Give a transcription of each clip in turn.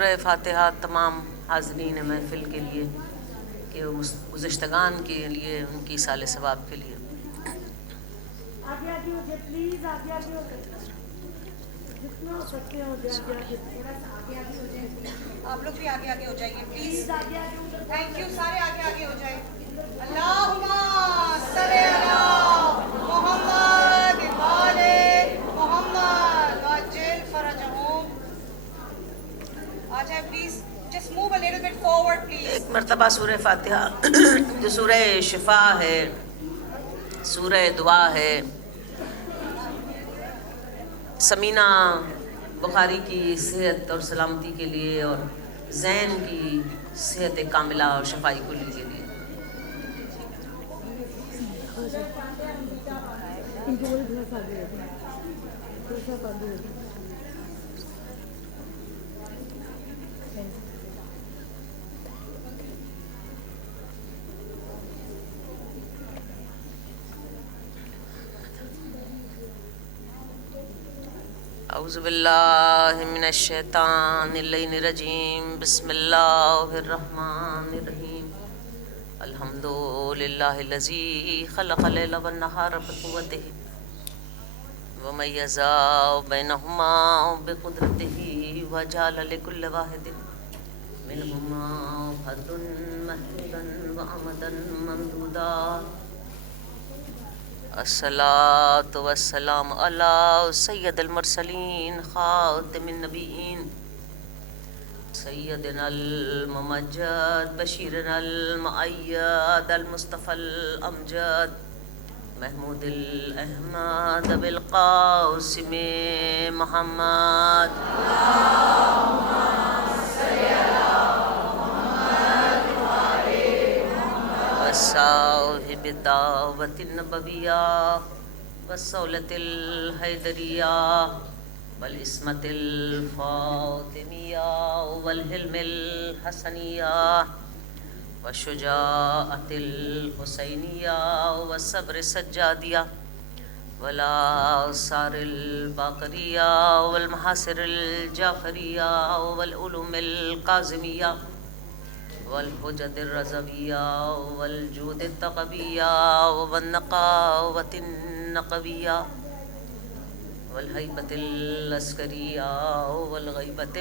سورہ فاتحہ تمام حاضرین محفل کے لیے کہ گزشتگان کے لیے ان کی سال ثواب کے لیے آگے آگے ہو جائے پلیز، آگے آگے ہو جائے جتنا ہو سکتے ہو جائے آگے آگے آگے ہو جائے. آپ لوگ بھی آگے آگے ہو جائیے پلیز. آگے آگے ہو جائے. Thank you. سارے آگے آگے ہو جائیں. اللہم صلی علی محمد وآل محمد وعجل فرجہم. آ جائیں please. Just move a little bit forward please. ایک مرتبہ سورہ فاتحہ جو سورہ شفا ہے، سورہ دعا ہے، سمینہ بخاری کی صحت اور سلامتی کے لیے اور زین کی صحت کاملہ اور شفائی کلی کے لیے. ان کو بڑی بھوک آ گئی ہے. بھوک آ گئی ہے. اعوذ باللہ من الشیطان اللعین الرجیم. بسم اللہ الرحمن الرحیم. الحمد للہ الذی خلق اللیل والنہار بقوتہ ومیز بینہما بقدرتہ وجعل لکل واحد منہما حدا محدودا وامدا ممدودا. الصلاۃ والسلام علی سید المرسلین خاتم النبیین سیدنا الممجد بشیرنا المؤید المصطفى الامجد محمود الاحمد بالقاسم محمد. صاحب الدعوة النبوية والصولة الحيدرية والعصمة الفاطمية والحلم الحسنية والشجاعة الحسينية والصبر السجادية والآثار الباقرية والمحاصر الجعفرية والعلوم القاسمية والحجج الرضویہ والجود التقویہ والنقاوة النقویہ والہیبۃ العسکریہ والغیبۃ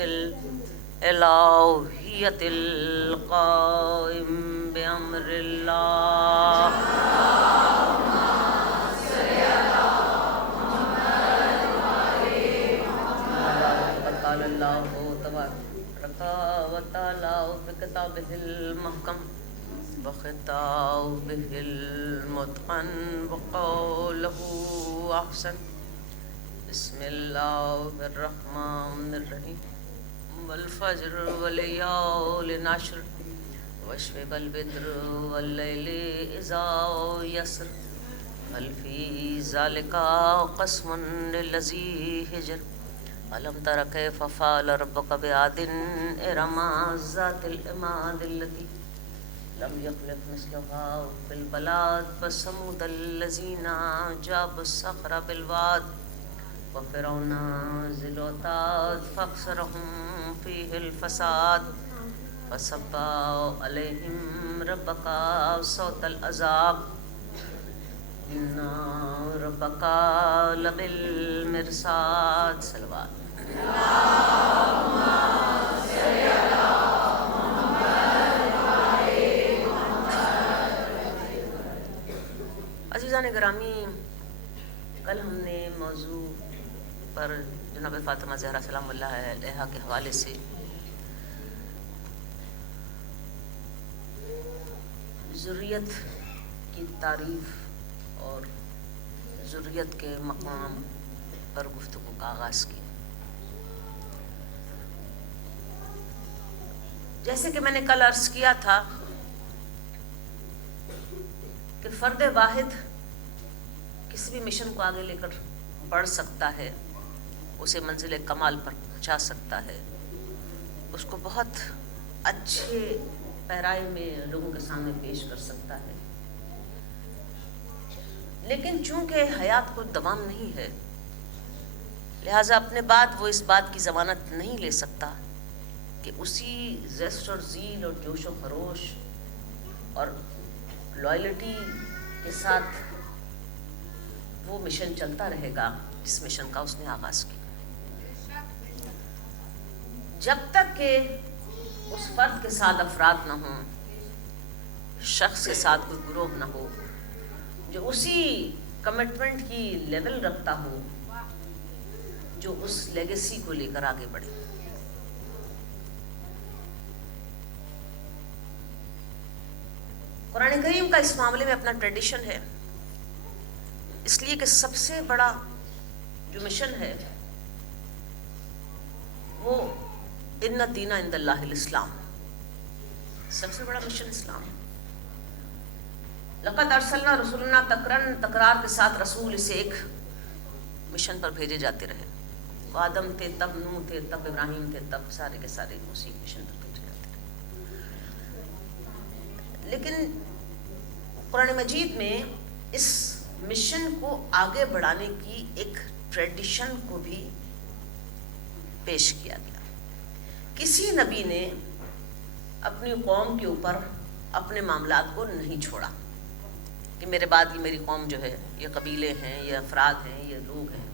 الالوہیۃ القائم بامر اللہ. قال اللہ تبارک وتعالى بكتابه المحكم وخطابه المتقن وقوله أحسن. بسم الله الرحمن الرحيم. والفجر والليال عشر والشفع والبدر والليل إذا يسر هل في ذلك قسم للذي هجر. ألم تر كيف فعل ربك بعاد إرم ذات العماد التي لم يخلق مثلها في البلاد وثمود الذين جابوا الصخر بالواد وفرعون ذي الأوتاد فأكثرهم فيه الفساد فصب عليهم ربك صوت العذاب إن ربك لبالمرصاد. صلوات. عزیزان گرامی، کل ہم نے موضوع پر جناب فاطمہ زہرا سلام اللہ علیہا کے حوالے سے ذریت کی تعریف اور ذریت کے مقام پر گفتگو کا آغاز کی. جیسے کہ میں نے کل عرض کیا تھا کہ فرد واحد کسی بھی مشن کو آگے لے کر بڑھ سکتا ہے، اسے منزل کمال پر پہنچا سکتا ہے، اس کو بہت اچھے پیرائے میں لوگوں کے سامنے پیش کر سکتا ہے. لیکن چونکہ حیات کو دوام نہیں ہے، لہٰذا اپنے بعد وہ اس بات کی ضمانت نہیں لے سکتا کہ اسی زیسٹ اور ذیل اور جوش و خروش اور لائلٹی کے ساتھ وہ مشن چلتا رہے گا جس مشن کا اس نے آغاز کیا، جب تک کہ اس فرد کے ساتھ افراد نہ ہوں، شخص کے ساتھ کوئی گروہ نہ ہو جو اسی کمٹمنٹ کی لیول رکھتا ہو جو اس لیگیسی کو لے کر آگے بڑھے۔ قرآن کریم کا اس معاملے میں اپنا ٹریڈیشن ہے، اس لیے کہ سب سے بڑا جو مشن ہے وہ ان الدین عند اللہ الاسلام، سب سے بڑا مشن اسلام ہے۔ لقد ارسلنا رسولنا تکرار کے ساتھ رسول اسے ایک مشن پر بھیجے جاتے رہے۔ وہ آدم تھے، تب نوح تھے، تب ابراہیم تھے، تب سارے کے سارے اسی مشن پر بھیجے جاتے رہے۔ لیکن قرآن مجید میں اس مشن کو آگے بڑھانے کی ایک ٹریڈیشن کو بھی پیش کیا گیا۔ کسی نبی نے اپنی قوم کے اوپر اپنے معاملات کو نہیں چھوڑا کہ میرے بعد یہ میری قوم جو ہے، یہ قبیلے ہیں، یہ افراد ہیں، یہ لوگ ہیں۔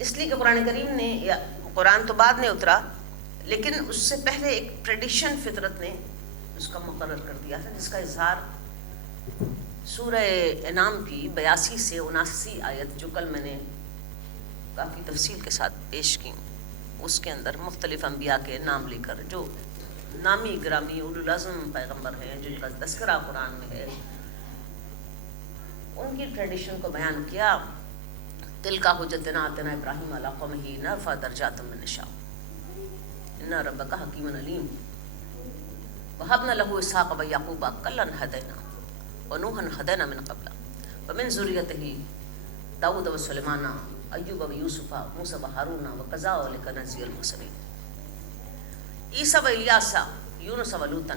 اس لیے کہ قرآن کریم نے، یا قرآن تو بعد میں اترا لیکن اس سے پہلے ایک ٹریڈیشن فطرت نے اس کا مقرر کر دیا تھا، جس کا اظہار سورہ انعام کی 82 سے 79 آیت جو کل میں نے کافی تفصیل کے ساتھ پیش کی، اس کے اندر مختلف انبیاء کے نام لے کر جو نامی گرامی اولو العزم پیغمبر ہیں جن کا تذکرہ قرآن میں ہے، ان کی ٹریڈیشن کو بیان کیا۔ تلک حجتنا آتینا ابراہیم علی قومہ نرفع درجات من نشاء ان ربک حکیم علیم وہبنا لہ اسحاق ویعقوب کلا ہدینا ونوحا ہدینا من قبل ومن ذریتہ داؤد وسلیمان ایوب ویوسف موسیٰ وہارون وکذالک نجزی المحسنین عیسیٰ والیاس یونس ولوطا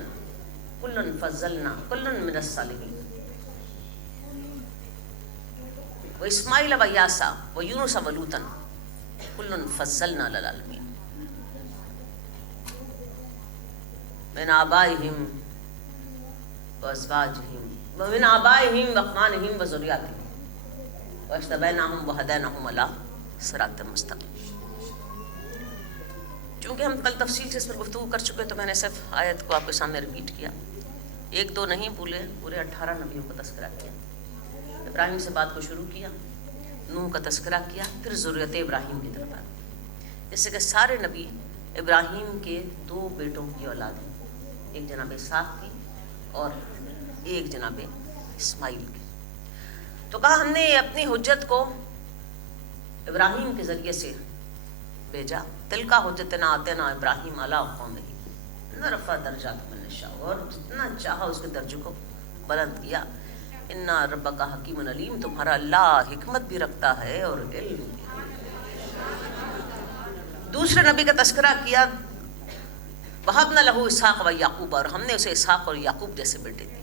کلا فضلنا کلا من الصالحین واسماعیل ویاسا ویونس ولوطا کلا فضلنا علی العالمین من آبائہم وازواجہم ومن آبائہم واخوانہم وذریاتہم واجتبیناہم وہدیناہم الی صراط مستقیم۔ چونکہ ہم کل تفصیل سے اس پر گفتگو کر چکے تو میں نے صرف آیت کو آپ کے سامنے ریپیٹ کیا، ایک دو نہیں، پورے 18 نبیوں کا تذکرہ کیا۔ ابراہیم سے بات کو شروع کیا، نوح کا تذکرہ کیا، پھر ذریت ابراہیم کی طرف آیا، جیسے کہ سارے نبی ابراہیم کے 2 بیٹوں کی اولاد ہیں، ایک جناب اسحاق کی اور ایک جناب اسماعیل کی۔ تو کہا ہم نے اپنی حجت کو ابراہیم کے ذریعے سے بھیجا، تلکا حجتنا آتینا ابراہیم علی قومہ نرفع درجات من نشاء، اور جتنا چاہا اس کے درجے کو بلند کیا۔ ان ربک حکیم علیم، تمہارا اللہ حکمت بھی رکھتا ہے اور علم بھی۔ دوسرے نبی کا تذکرہ کیا، وہبنا لہ اسحاق و یعقوب، اور ہم نے اسے اسحاق اور یعقوب جیسے بیٹے دیے۔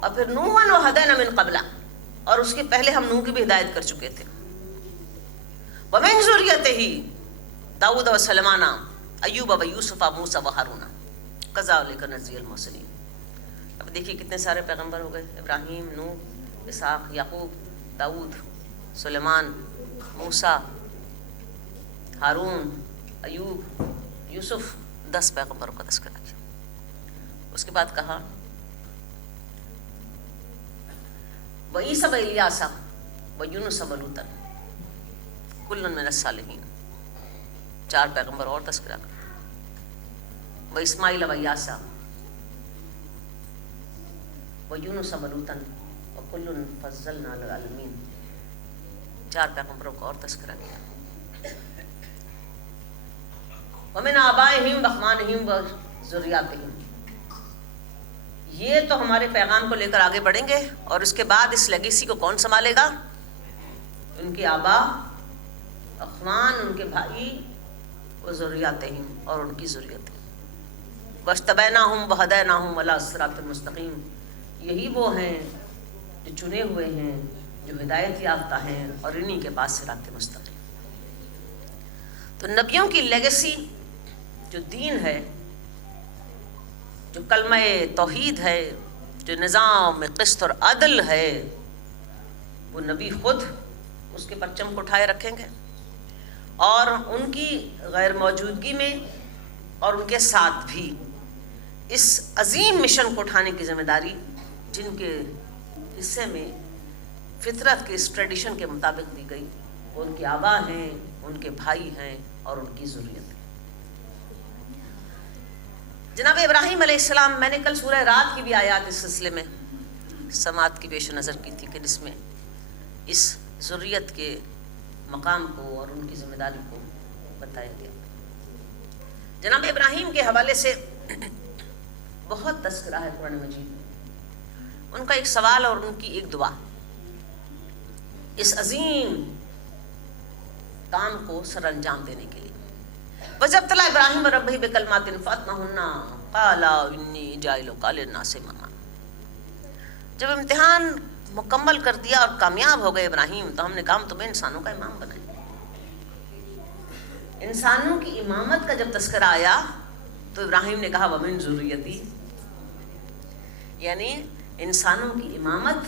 اور پھر نوحا وہدینا من قبل، اور اس کے پہلے ہم نوح کی بھی ہدایت کر چکے تھے۔ ومن ذریتہ داؤد و سلیمان ایوب و یوسف موسیٰ و ہارون کذالک نجزی المحسنین۔ اب دیکھیے کتنے سارے پیغمبر ہو گئے، ابراہیم، نوح، اسحاق، یعقوب، داؤد، سلیمان، موسیٰ، ہارون، ایوب، یوسف، 10 پیغمبروں کا تذکرہ کیا۔ اس کے بعد کہا وعیسیٰ والیاس ویونس ولوطا کلا من الصالحین، 4 پیغمبر اور تذکرہ کیا۔ واسماعیل ویاسا ویونس ولوطا وکلا فضلنا علی العالمین، 4 پیغمبروں کا اور تذکرہ کیا۔ ومن آبائہم واخوانہم وذریاتہم، یہ تو ہمارے پیغام کو لے کر آگے بڑھیں گے، اور اس کے بعد اس لیگیسی کو کون سنبھالے گا؟ ان کے آبا، اخوان، ان کے بھائی، وذریاتہم، اور ان کی ذریتیں۔ واجتبیناہم وہدیناہم الی صراط مستقیم، یہی وہ ہیں جو چنے ہوئے ہیں، جو ہدایت یافتہ ہیں اور انہی کے پاس صراط مستقیم۔ تو نبیوں کی لیگیسی جو دین ہے، جو کلمہ توحید ہے، جو نظام قسط اور عدل ہے، وہ نبی خود اس کے پرچم کو اٹھائے رکھیں گے، اور ان کی غیر موجودگی میں اور ان کے ساتھ بھی اس عظیم مشن کو اٹھانے کی ذمہ داری جن کے حصے میں فطرت کے اس ٹریڈیشن کے مطابق دی گئی، وہ ان کے آبا ہیں، ان کے بھائی ہیں اور ان کی ذریت ہے۔ جناب ابراہیم علیہ السلام، میں نے کل سورہ رات کی بھی آیات اس سلسلے میں سماعت کی پیش نظر کی تھی کہ جس میں اس ذریت کے مقام کو اور ان کی ذمہ داری کو بتایا گیا۔ جناب ابراہیم کے حوالے سے بہت تذکرہ ہے قرآن مجید میں، ان کا ایک سوال اور ان کی ایک دعا اس عظیم کام کو سر انجام دینے کے لیے۔ وَإِذِ ابْتَلَىٰ إِبْرَاهِيمَ رَبُّهُ بِكَلِمَاتٍ فَأَتْمَمَّهُنَّ قَالَ إِنِّي جَاعِلُكَ لِلنَّاسِ إِمَامًا۔ جب امتحان مکمل کر دیا اور کامیاب ہو گئے ابراہیم، تو ہم نے کہا تمہیں انسانوں کا امام بنائیں۔ انسانوں کی امامت کا جب تذکرہ آیا تو ابراہیم نے کہا وَمِن ذُرِّيَّتِي، یعنی انسانوں کی امامت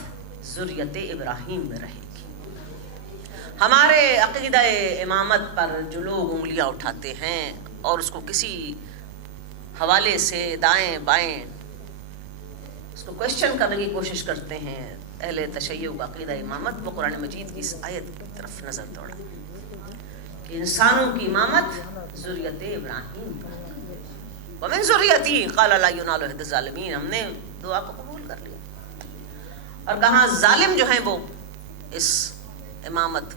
ذریت ابراہیم میں رہے گی۔ ہمارے عقیدہ امامت پر جو لوگ انگلیاں اٹھاتے ہیں اور اس کو کسی حوالے سے دائیں بائیں اس کو کوشچن کرنے کی کوشش کرتے ہیں، اہل تشیع کا عقیدہ امامت، وہ قرآن مجید کی اس آیت کی طرف نظر دوڑا کہ انسانوں کی امامت ذریت ابراہیم پر۔ وَمِن ذُرِّيَّتِي قَالَ لَا يُنَالُ عَهْدُ الظَّالِمِينَ، ہم نے دعا کو قبول کر لیا اور کہاں ظالم جو ہیں وہ اس امامت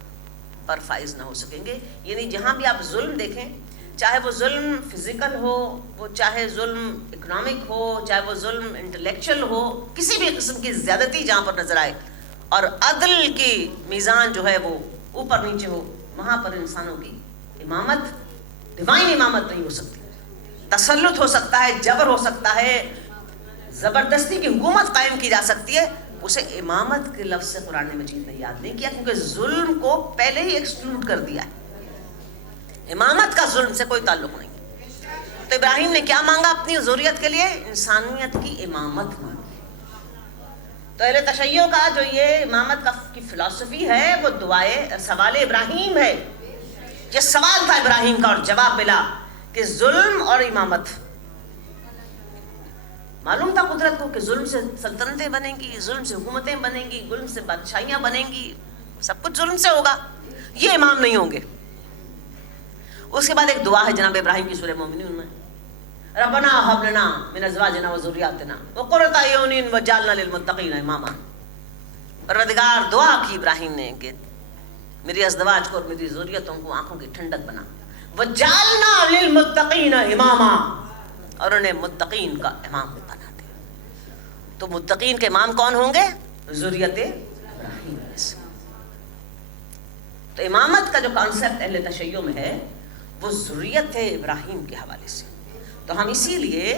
پر فائز نہ ہو سکیں گے۔ یعنی جہاں بھی آپ ظلم دیکھیں، چاہے وہ ظلم فزیکل ہو، وہ چاہے ظلم اکنامک ہو، چاہے وہ ظلم انٹلیکچل ہو، کسی بھی قسم کی زیادتی جہاں پر نظر آئے اور عدل کی میزان جو ہے وہ اوپر نیچے ہو، وہاں پر انسانوں کی امامت، ڈیوائن امامت نہیں ہو سکتی۔ تسلط ہو سکتا ہے، جبر ہو سکتا ہے، زبردستی کی حکومت قائم کی جا سکتی ہے، اسے امامت کے لفظ سے قرآن مجید نے یاد نہیں کیا، کیونکہ ظلم کو پہلے ہی ایکسکلوڈ کر دیا ہے۔ امامت کا ظلم سے کوئی تعلق نہیں۔ تو ابراہیم نے کیا مانگا اپنی ذریت کے لیے؟ انسانیت کی امامت مانگی۔ تو اہل تشیع کا جو یہ امامت کی فلسفی ہے وہ دعائے سوال ابراہیم ہے۔ یہ سوال تھا ابراہیم کا اور جواب ملا کہ ظلم اور امامت، معلوم تھا قدرت کو کہ ظلم سے سلطنتیں بنیں گی، ظلم سے حکومتیں بنیں گی، ظلم سے بادشاہیاں بنیں گی، سب کچھ ظلم سے ہوگا، یہ امام نہیں ہوں گے۔ اس کے بعد ایک دعا ہے جناب ابراہیم کی سورہ مومنون میں، ربنا ھب لنا من ازواجنا وذریاتنا وقرۃ اعین واجعلنا للمتقین اماما۔ پروردگار، دعا کی ابراہیم نے کہ میری ازدواج کو اور میری ذریتوں کو آنکھوں کی ٹھنڈک بنا، وجعلنا للمتقین اماما، اور انہیں متقین کا امام بنا دیا۔ تو متقین کے امام کون ہوں گے؟ ذریت ابراہیم میں سے۔ تو امامت کا جو کانسیپٹ اہل تشیع میں ہے وہ ذریت ابراہیم کے حوالے سے۔ تو ہم اسی لیے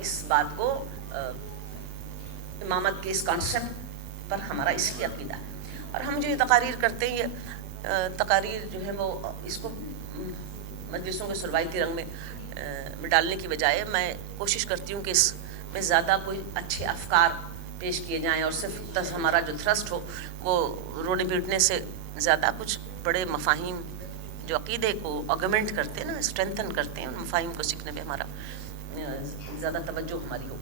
اس بات کو امامت کے اس کانسیپٹ پر ہمارا اس لیے عقیدہ ہے، اور ہم جو یہ تقاریر کرتے ہیں، یہ تقاریر جو ہے وہ اس کو مجلسوں کے روایتی رنگ میں ڈالنے کی بجائے میں کوشش کرتی ہوں کہ اس میں زیادہ کوئی اچھے افکار پیش کیے جائیں اور صرف ہمارا جو تھرسٹ ہو وہ رونے پیٹنے سے زیادہ کچھ بڑے مفاہیم جو عقیدے کو آرگومنٹ کرتے ہیں نا، اسٹرینتھن کرتے ہیں، ان مفاہیم کو سیکھنے میں ہمارا زیادہ توجہ ہماری ہو۔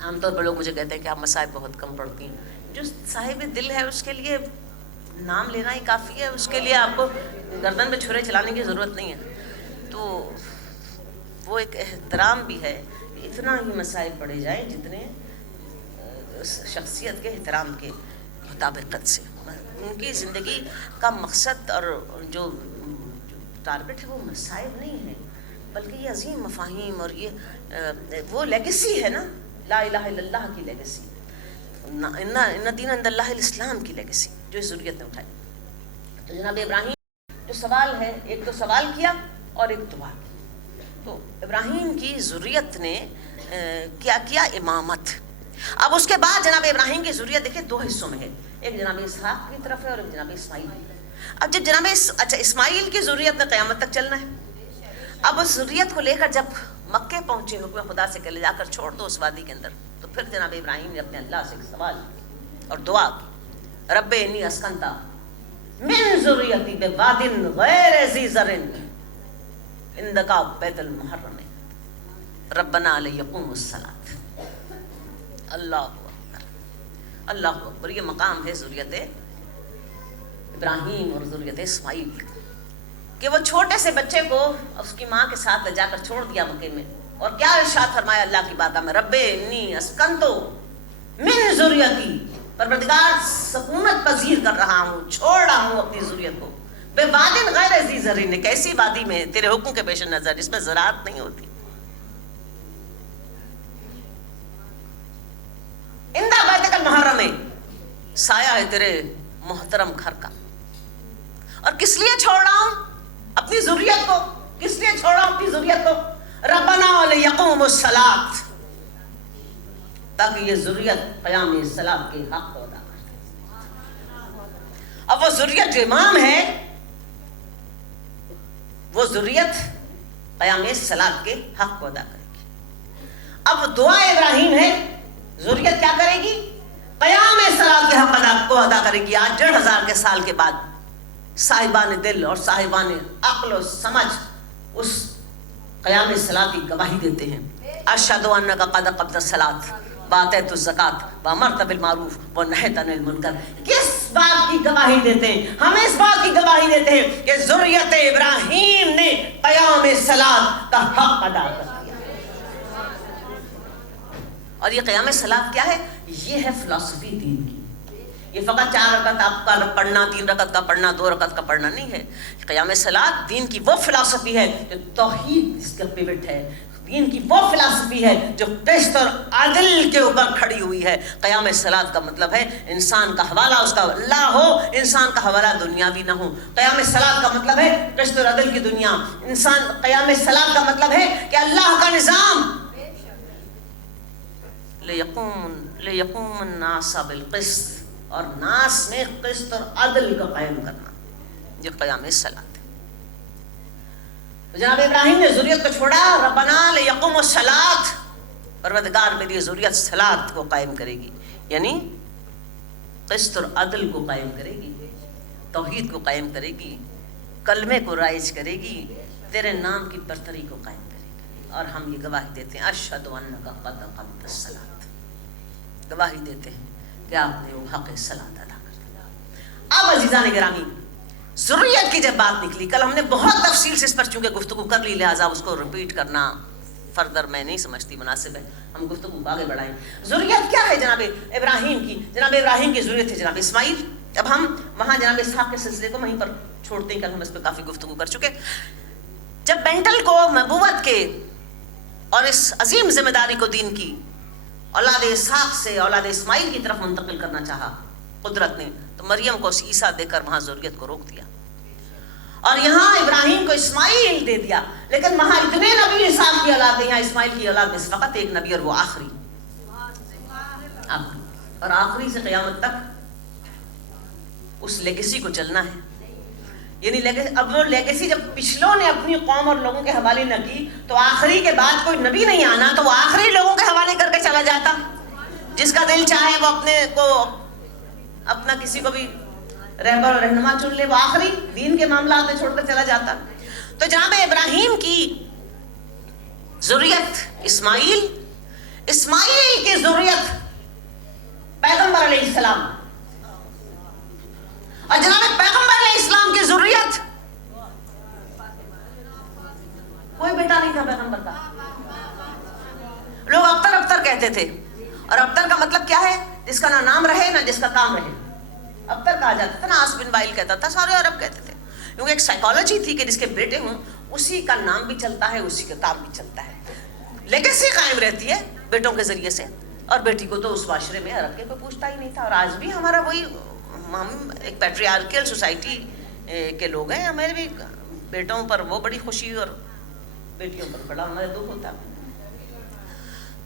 عام طور پر لوگ مجھے کہتے ہیں کہ آپ مصائب بہت کم پڑھتی ہیں۔ جو صاحب دل ہے اس کے لیے نام لینا ہی کافی ہے، اس کے لیے آپ کو گردن پہ چھرے چلانے کی ضرورت نہیں ہے۔ تو وہ ایک احترام بھی ہے کہ اتنا ہی مسائل پڑھے جائیں جتنے شخصیت کے احترام کے مطابقت سے، ان کی زندگی کا مقصد اور جو ٹارگٹ ہے وہ مسائل نہیں ہے، بلکہ یہ عظیم مفاہیم اور یہ وہ لیگیسی ہے نا، لا الہ الا اللہ کی لیگیسی، ان دین عند اللہ الاسلام کی لیگیسی جو اس ذریت نے اٹھائی۔ تو جناب ابراہیم جو سوال ہے، ایک تو سوال کیا اور ایک دعا کی۔ تو ابراہیم کی ذریت نے کیا کیا؟ امامت، اب اس کے بعد جناب ابراہیم کی ذریت دیکھیں دو حصوں میں ہے، ایک جناب اسحاق کی طرف ہے اور ایک جناب اسماعیل۔ اب جب جناب اسماعیل کی ذریت نے قیامت تک چلنا ہے، اب اس ذریت کو لے کر جب مکے پہنچے، حکم خدا سے کہ لے جا کر چھوڑ دو اس وادی کے اندر، تو پھر جناب ابراہیم نے اپنے اللہ سے ایک سوال اور دعا کی، رب انی اسکنت من ذریتی بواد غیر ذی زرع عندک بیت المحرم ربنا لیقوموا الصلاۃ۔ اللہ اکبر، اللہ اکبر، یہ مقام ہے ذریت ابراہیم اور ذریت اسماعیل کہ وہ چھوٹے سے بچے کو اس کی ماں کے ساتھ لے جا کر چھوڑ دیا مکے میں، اور کیا ارشاد فرمایا اللہ کی بارگاہ میں، رب انی اسکنت من ذریتی، پروردگار سکونت پذیر کر رہا ہوں، چھوڑ رہا ہوں اپنی ذریت کو، بے واد غیر ذی زرع، ایک ایسی وادی میں تیرے حکم کے پیش نظر جس میں زراعت نہیں ہوتی، اندہ بیتک المحرم، سایہ ہے تیرے محترم گھر کا۔ اور کس لیے چھوڑ رہا ہوں اپنی ذریت کو، کس لیے چھوڑ رہا ہوں اپنی ذریت کو، ربنا لیقوموا الصلاۃ، تاکہ یہ ذریت قیام الصلاۃ کے حق کو ادا کرے۔ اب وہ ذریت جو امام ہے، وہ ذریت قیام الصلاۃ کے حق کو ادا کرے گی۔ اب دعا ابراہیم ہے، ذریت کیا کرے گی، قیام الصلاۃ کے حق کو ادا کرے گی۔ آج 1500 کے سال کے بعد صاحبان دل اور صاحبان عقل و سمجھ اس قیام الصلاۃ کی گواہی دیتے ہیں، اشہد انک قد اقمت الصلاۃ وآتیت الزکوٰۃ وامرت بالمعروف ونہیت عن المنکر۔ کس بات کی گواہی دیتے ہیں؟ ہم اس بات کی گواہی دیتے ہیں کہ ذریت ابراہیم نے قیام الصلاۃ کا حق ادا کر دیا۔ اور یہ قیام الصلاۃ کیا ہے؟ یہ ہے فلسفی دین کی۔ یہ فقط 4 رکعت آپ کا پڑھنا، 3 رکعت کا پڑھنا، 2 رکعت کا پڑھنا نہیں ہے۔ قیام الصلاۃ دین کی وہ فلسفی ہے جو توحید اس کا پیوٹ ہے، دین کی وہ فلسفی ہے جو قسط اور عدل کے اوپر کھڑی ہوئی ہے۔ قیام الصلاۃ کا مطلب ہے انسان کا حوالہ اس کا اللہ ہو، انسان کا حوالہ دنیاوی نہ ہو۔ قیام الصلاۃ کا مطلب ہے قسط اور عدل کی دنیا۔ قیام الصلاۃ کا مطلب ہے کہ اللہ کا نظام لیقوم الناس بالقسط، اور ناس میں قسط اور عدل کا قائم کرنا، یہ قیام الصلاۃ ہے۔ جناب ابراہیم نے ذریت کو چھوڑا، ربنا لیقوموا الصلاۃ، پروردگار میری ذریت صلاۃ کو قائم کرے گی، یعنی قسط اور عدل کو قائم کرے گی، توحید کو قائم کرے گی، کلمے کو رائج کرے گی، تیرے نام کی برتری کو قائم کرے گی۔ اور ہم یہ گواہی دیتے ہیں، اشہد انک قد اقمت الصلاۃ، گواہی دیتے ہیں کہ آپ نے وہ حق صلاۃ ادا کر دیا۔ اب عزیزان گرامی، ذریت کی جب بات نکلی، کل ہم نے بہت تفصیل سے اس پر چونکہ گفتگو کر لی، لہٰذا اس کو ریپیٹ کرنا فردر میں نہیں سمجھتی مناسب ہے، ہم گفتگو آگے بڑھائیں۔ ذریت کیا ہے جناب ابراہیم کی؟ جناب ابراہیم کی ذریت ہے جناب اسماعیل۔ اب ہم وہاں جناب اسحاق کے سلسلے کو وہیں پر چھوڑتے ہیں، کل ہم اس پہ کافی گفتگو کر چکے۔ جب بینٹل کو نبوت کے اور اس عظیم ذمہ داری کو دین کی اولاد اسحاق سے اولاد اسماعیل کی طرف منتقل کرنا چاہا قدرت نے، تو مریم کو عیسیٰ دے کر وہاں ذریت کو روک دیا، اور یہاں ابراہیم کو اسماعیل دے دیا۔ لیکن وہاں اتنے نبی اسحاق کی اولاد ہیں، یہاں اسماعیل کی اولاد میں فقط ایک نبی، اور وہ آخری، اور آخری سے قیامت تک اس لیگیسی کو چلنا ہے۔ یعنی اب وہ لیگیسی جب پچھلوں نے اپنی قوم اور لوگوں کے حوالے نہ کی، تو آخری کے بعد کوئی نبی نہیں آنا، تو وہ آخری لوگوں کے حوالے کر کے چلا جاتا، جس کا دل چاہے وہ اپنے کو اپنا کسی کو بھی رہبر اور رہنما چن لے، وہ آخری دین کے معاملات میں چھوڑ کر چلا جاتا۔ تو جناب ابراہیم کی ذریت اسماعیل، اسماعیل کی ذریت پیغمبر علیہ السلام، اور جناب پیغمبر علیہ السلام کی ذریت کوئی بیٹا نہیں تھا پیغمبر کا، لوگ ابتر ابتر کہتے تھے، اور ابتر کا مطلب کیا ہے؟ جس کا نہ نام رہے نہ جس کا کام رہے، ابتر کہا جاتا تھا۔ ناس بن وائل کہتا تھا، سارے عرب کہتے تھے، کیونکہ ایک سائیکالوجی تھی کہ جس کے بیٹے ہوں اسی کا نام بھی چلتا ہے، اسی کا کام بھی چلتا ہے، لیگیسی قائم رہتی ہے بیٹوں کے ذریعے سے۔ اور بیٹی کو تو اس معاشرے میں عرب کے کوئی پوچھتا ہی نہیں تھا، اور آج بھی ہمارا وہی، ہم ایک پیٹریارکل سوسائٹی کے لوگ ہیں، ہمارے بھی بیٹوں پر وہ بڑی خوشی اور بیٹیوں پر بڑا ہمارا دکھ ہوتا ہے۔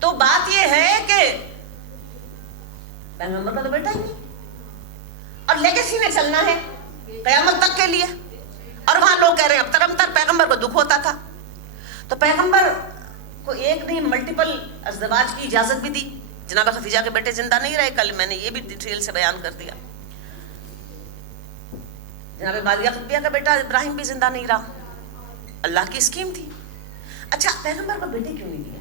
تو بات یہ ہے کہ پیغمبر کا تو بیٹا ہی نہیں، اور لیگیسی میں چلنا ہے قیامت تک کے لیے. اور وہاں لوگ کہہ رہے ہیں ابتر امتر پیغمبر کو دکھ ہوتا تھا. تو پیغمبر کو ایک نہیں ملٹیپل ازدواج کی اجازت بھی دی. جناب خدیجہ کے بیٹے زندہ نہیں رہے، کل میں نے یہ بھی ڈیٹیل سے بیان کر دیا. جناب ماریہ قطبیہ کا بیٹا ابراہیم بھی زندہ نہیں رہا. اللہ کی اسکیم تھی. اچھا پیغمبر کو بیٹے کیوں نہیں دیے؟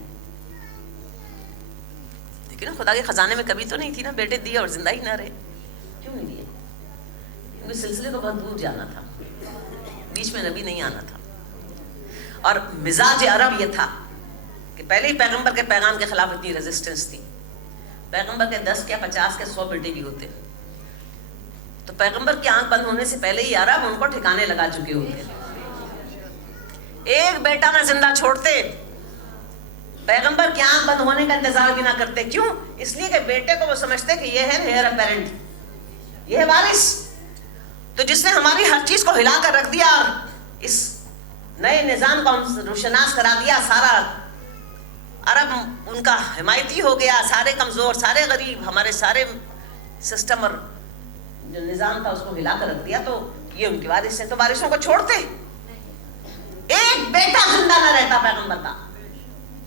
لیکن خدا کے خزانے میں کبھی تو نہیں تھی نا بیٹے دیے اور زندہ ہی نہ رہے. کیوں نہیں دیے؟ کیونکہ سلسلے کو بہت دور جانا تھا، بیچ میں نبی نہیں آنا تھا. اور مزاج عرب یہ تھا کہ پہلے ہی پیغمبر کے پیغام کے خلاف اتنی ریزسٹنس تھی. پیغمبر کے 10 کے 50 کے 100 بیٹے بھی ہوتے، تو پیغمبر کی آنکھ بند ہونے سے پہلے ہی عرب ان کو ٹھکانے لگا چکے ہوتے. ایک بیٹا نہ زندہ چھوڑتے، پیغمبر کی آنکھ بند ہونے کا انتظار بھی نہ کرتے. کیوں؟ اس لیے کہ بیٹے کو وہ سمجھتے کہ یہ ہے ہیئر اپیرنٹ، یہ ہے وارث. تو جس نے ہماری ہر چیز کو ہلا کر رکھ دیا اور اس نئے نظام کو روشناس کرا دیا، سارا عرب ان کا حمایتی ہو گیا، سارے کمزور، سارے غریب، ہمارے سارے سسٹم اور جو نظام تھا اس کو ہلا کر رکھ دیا. تو یہ ان کے وارث ہیں، تو وارثوں کو چھوڑتے. ایک بیٹا زندہ نہ رہتا پیغمبر کا،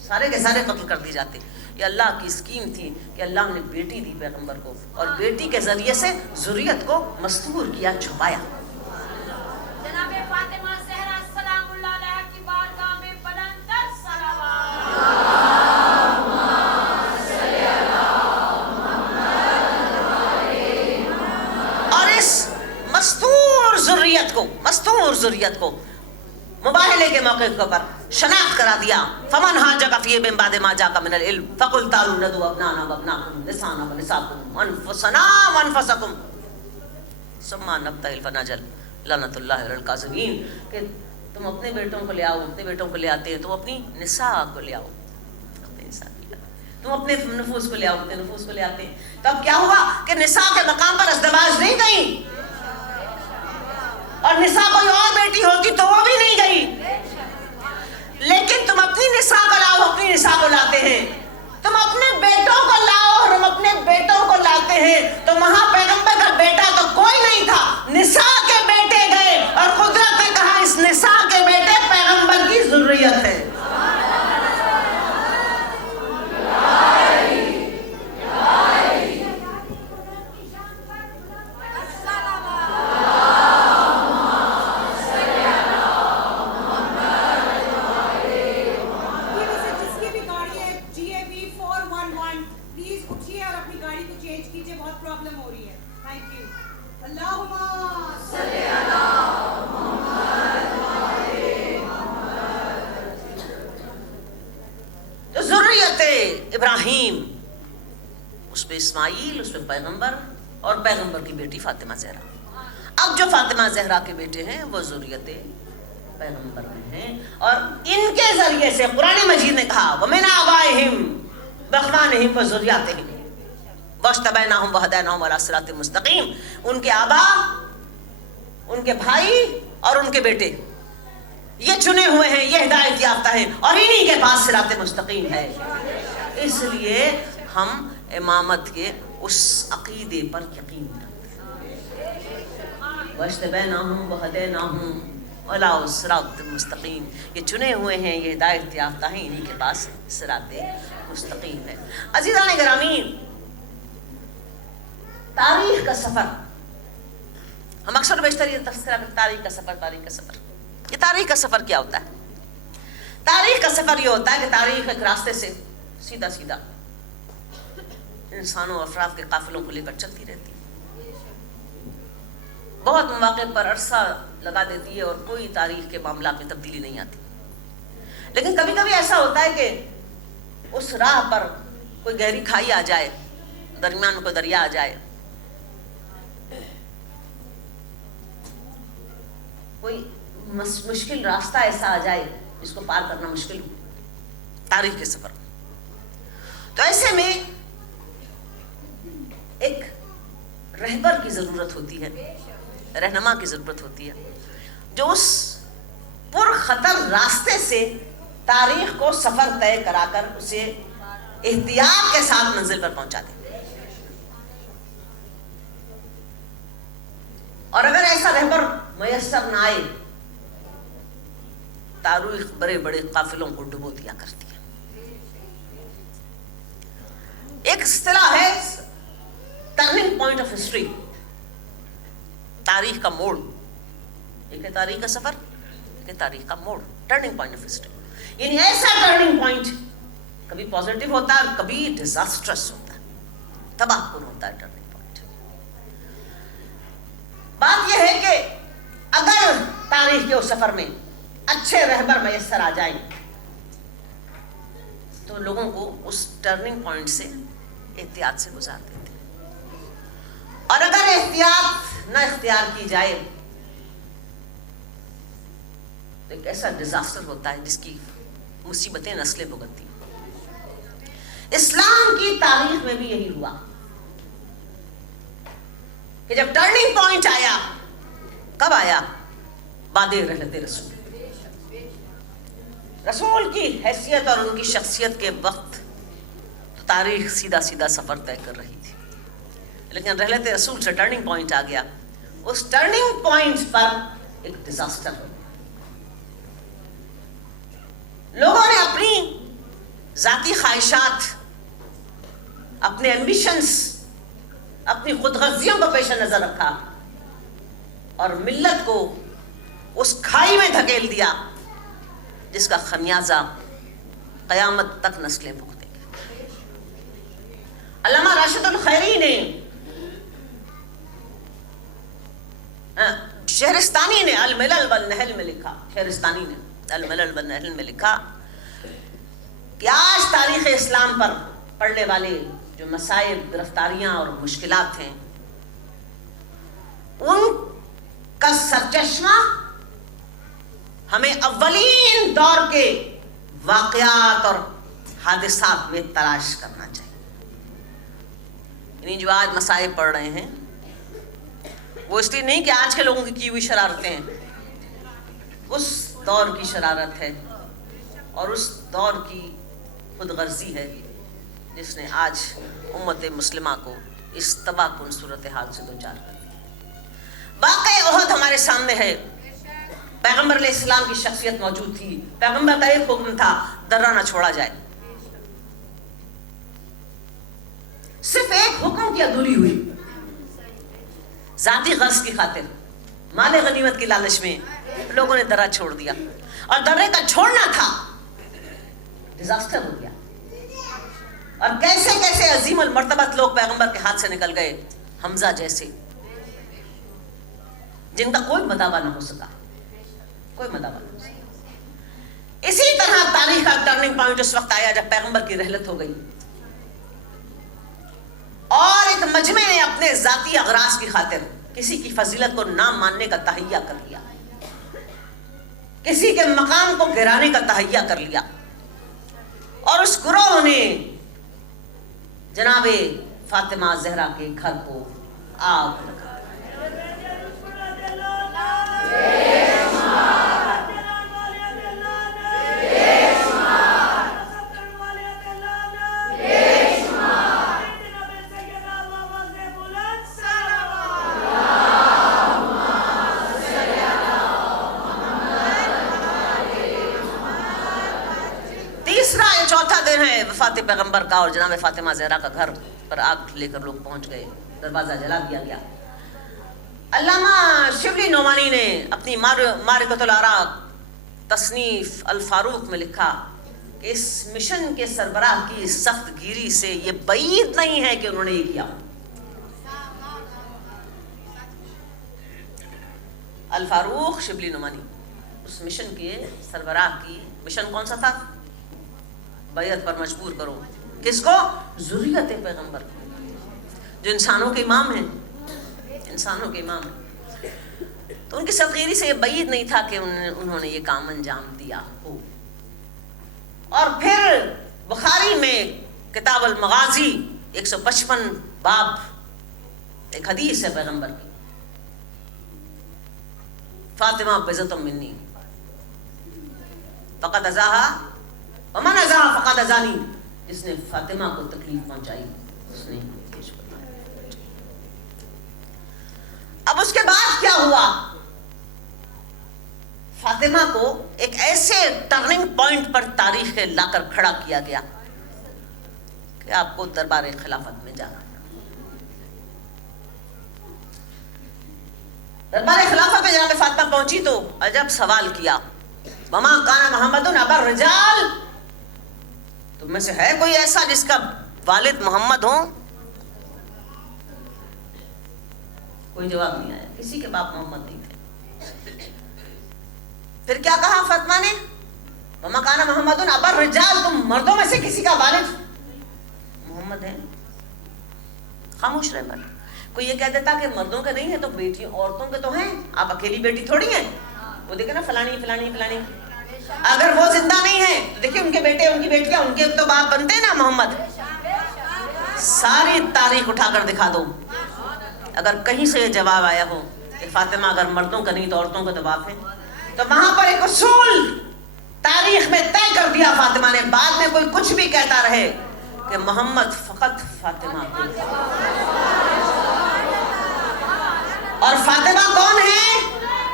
سارے کے سارے قتل کر دی جاتے. یہ اللہ کی اسکیم تھی کہ اللہ نے بیٹی دی پیغمبر کو، اور بیٹی کے ذریعے سے ذریت کو مستور کیا، چھپایا. جناب فاطمہ زہرا سلام اللہ علیہ کی بارگاہ میں بلند تر صلوات. اور اس مستور ذریت کو مباہلے کے موقع پر شناخت کرا دیا. فمن حاجک فیہ من بعد ما جاءک من العلم فقل تعالوا ندعو ابناءنا وابناءکم نساءنا ونساءکم وانفسنا وانفسکم ثم نبتہل فنجعل لعنۃ اللہ علی الکاذبین. کہ تم اپنے بیٹوں کو لے آؤ، اپنے بیٹوں کو لے آتے ہیں، تم اپنی نساء کو لے آؤ، اپنے نساء کو لے آؤ، تم اپنے نفوس کو لے آؤ، اپنے نفوس کو لے آتے ہیں. تو اب کیا ہوا کہ نساء کے مقام پر ازدواج نہیں گئی، اور نساء کوئی اور بیٹی ہوتی تو وہ بھی نہیں گئی. لیکن تم اپنی نساء کو لاؤ، اپنی نساء کو لاتے ہیں. تم اپنے بیٹوں کو لاؤ اور ہم اپنے بیٹوں کو لاتے ہیں. تو وہاں پیغمبر کا بیٹا تو کوئی نہیں تھا، نساء کے بیٹے گئے، اور قدرت نے کہا اس نساء کے بیٹے پیغمبر کی ذریت ہے. ابراہیم، اس پہ اسماعیل، اس پہ پیغمبر، اور پیغمبر کی بیٹی فاطمہ زہرا. اب جو فاطمہ زہرا کے بیٹے ہیں وہ ذریت پیغمبر میں ہیں، اور ان کے ذریعے سے قرآن مجید نے کہا وَمِنْ آبَائِهِمْ وَإِخْوَانِهِمْ وَذُرِّيَّاتِهِمْ وَاجْتَبَيْنَاهُمْ وَهَدَيْنَاهُمْ إِلَىٰ صِرَاطٍ مُسْتَقِيمٍ. ان کے آبا، ان کے بھائی اور ان کے بیٹے یہ چنے ہوئے ہیں، یہ ہدایت یافتہ ہیں، اور انہی کے پاس صراط مستقیم ہے. اس لیے ہم امامت کے اس عقیدے پر یقین رکھتے ہیں. وَاجْتَبَيْنَاهُمْ وَهَدَيْنَاهُمْ إِلَىٰ صِرَاطٍ مُسْتَقِيمٍ. یہ چنے ہوئے ہیں، یہ ہدایت یافتہ ہیں، انہی کے پاس صراط مستقیم ہے. عزیزان گرامی، تاریخ کا سفر، ہم اکثر بیشتر یہ تذکرہ کرتے ہیں تاریخ کا سفر، تاریخ کا سفر. یہ تاریخ کا سفر کیا ہوتا ہے؟ تاریخ کا سفر یہ ہوتا ہے کہ تاریخ ایک راستے سے سیدھا سیدھا انسانوں اور افراد کے قافلوں کو لے کر چلتی رہتی ہے. بہت مواقع پر عرصہ لگا دیتی ہے اور کوئی تاریخ کے معاملات میں تبدیلی نہیں آتی. لیکن کبھی کبھی ایسا ہوتا ہے کہ اس راہ پر کوئی گہری کھائی آ جائے، درمیان میں کوئی دریا آ جائے، کوئی مشکل راستہ ایسا آ جائے جس کو پار کرنا مشکل ہو. تاریخ کے سفر. تو ایسے میں ایک رہبر کی ضرورت ہوتی ہے، رہنما کی ضرورت ہوتی ہے، جو اس پر خطر راستے سے تاریخ کو سفر طے کرا کر اسے احتیاط کے ساتھ منزل پر پہنچا دے. اور اگر ایسا رہبر میسر نہ آئے تاریخ بڑے بڑے قافلوں کو ڈبو دیا کرتی ہے. ایک اصطلاح ہے ٹرننگ پوائنٹ آف ہسٹری، تاریخ کا موڑ. ایک ہے تاریخ کا سفر، ایک ہے تاریخ کا موڑ. ٹرننگ پوائنٹ آف ہسٹری یعنی ایسا ٹرننگ پوائنٹ کبھی پازیٹیو ہوتا ہے، کبھی ڈیزاسٹرس ہوتا ہے، تباہ کن ہوتا ہے ٹرننگ پوائنٹ. بات یہ ہے کہ اگر تاریخ کے اس سفر میں اچھے رہبر میسر آ جائیں تو لوگوں کو اس ٹرننگ پوائنٹ سے احتیاط سے گزار دیتے ہیں. اور اگر احتیاط نہ اختیار کی جائے تو ایک ایسا ڈیزاسٹر ہوتا ہے جس کی مصیبتیں نسلیں بھگتتی ہیں. اسلام کی تاریخ میں بھی یہی ہوا کہ جب ٹرننگ پوائنٹ آیا، کب آیا؟ بعد رحلت رسول. رسول کی حیثیت اور ان کی شخصیت کے وقت تو تاریخ سیدھا سیدھا سفر طے کر رہی تھی، لیکن رحلت رسول سے ٹرننگ پوائنٹ آ گیا. اس ٹرننگ پوائنٹ پر ایک ڈیزاسٹر ہو گیا. لوگوں نے اپنی ذاتی خواہشات، اپنے ایمبیشنز، اپنی خود غرضیوں کو پیش نظر رکھا اور ملت کو اس کھائی میں دھکیل دیا جس کا خمیازہ قیامت تک نسلیں بھگتیں گی. علامہ راشد الخیری نے، شہرستانی نے الملل والنحل میں لکھا، شہرستانی نے الملل والنحل میں لکھا کہ آج تاریخ اسلام پر پڑھنے والے جو مسائل، گرفتاریاں اور مشکلات ہیں، ان کا سرچشمہ ہمیں اولین دور کے واقعات اور حادثات میں تلاش کرنا چاہیے. یعنی جو آج مسائل پڑھ رہے ہیں وہ اس لیے نہیں کہ آج کے لوگوں کی ہوئی شرارتیں ہیں، اس دور کی شرارت ہے اور اس دور کی خود غرضی ہے جس نے آج امت مسلمہ کو اس تباہ کن صورتحال سے دوچار کر دیا. واقعہ احد ہمارے سامنے ہے. پیغمبر علیہ السلام کی شخصیت موجود تھی. پیغمبر کا ایک حکم تھا، درہ نہ چھوڑا جائے. صرف ایک حکم کی ادھوری ہوئی، ذاتی غرض کی خاطر، مال غنیمت کی لالچ میں لوگوں نے درہ چھوڑ دیا. اور درے کا چھوڑنا تھا، ڈیزاسٹر ہو گیا. اور کیسے کیسے عظیم المرتبت لوگ پیغمبر کے ہاتھ سے نکل گئے، حمزہ جیسے، جن کا کوئی مداوع نہ ہو سکا، کوئی مداوع نہ ہو سکا. اسی طرح تاریخ کا ٹرننگ پوائنٹ اس وقت آیا جب پیغمبر کی رحلت ہو گئی اور ایک مجمع نے اپنے ذاتی اغراض کی خاطر کسی کی فضیلت کو نہ ماننے کا تہیہ کر لیا، کسی کے مقام کو گرانے کا تہیہ کر لیا. اور اس گروہ نے جناب فاطمہ زہرا کے گھر کو آگ لگا. چوتھا دن ہے وفات پیغمبر کا اور جناب فاطمہ زہرا کا گھر پر آگ لے کر لوگ پہنچ گئے، دروازہ جلا دیا گیا. علامہ شبلی نعمانی نے اپنی معرکۃ الآراء تصنیف الفاروق میں لکھا کہ اس مشن کے سربراہ کی سخت گیری سے یہ بعید نہیں ہے کہ انہوں نے یہ کیا. الفاروق شبلی نعمانی اس مشن کے سربراہ کی، مشن کون سا تھا؟ بیعت پر مجبور کرو. کس کو؟ ذریت پیغمبر، جو انسانوں کے امام ہیں، انسانوں کے امام ہیں. تو ان کی سخت سے یہ بعید نہیں تھا کہ انہوں نے یہ کام انجام دیا ہو. اور پھر بخاری میں کتاب المغازی 155 باب ایک حدیث ہے پیغمبر کی، فاطمہ بزت منی فقط ازاہا ومن ازاہا فقط ازانی. جس نے فاطمہ کو تکلیف پہنچائی اس نے. اب اس کے بعد کیا ہوا؟ فاطمہ کو ایک ایسے ٹرننگ پوائنٹ پر تاریخ لا کر کھڑا کیا گیا کہ آپ کو دربار خلافت میں جانا. دربار خلافت میں جناب فاطمہ پہنچی تو عجب سوال کیا. وما کان محمد ابا الرجال، تم میں سے ہے کوئی ایسا جس کا والد محمد ہو؟ کوئی جواب نہیں آیا، کسی کے باپ محمد نہیں تھے. پھر کیا کہا فاطمہ نے؟ وما کان محمد ابا الرجال، تم مردوں میں سے کسی کا والد محمد ہے؟ خاموش رہے. بل کوئی یہ کہہ دیتا کہ مردوں کے نہیں ہے تو بیٹی عورتوں کے تو ہیں، آپ اکیلی بیٹی تھوڑی ہیں. وہ دیکھیں نا فلانی فلانی فلانی، اگر وہ زندہ نہیں ہے تو دیکھیں ان کے بیٹے ان کی بیٹیاں، ان کے تو باپ بنتے ہیں نا محمد. ساری تاریخ اٹھا کر دکھا دو، اگر کہیں سے یہ جواب آیا ہو کہ فاطمہ اگر مردوں کا نہیں تو عورتوں کا تو باپ ہے، تو وہاں پر ایک اصول تاریخ میں طے کر دیا فاطمہ نے. بعد میں کوئی کچھ بھی کہتا رہے کہ محمد فقط فاطمہ کو. اور فاطمہ کون ہے؟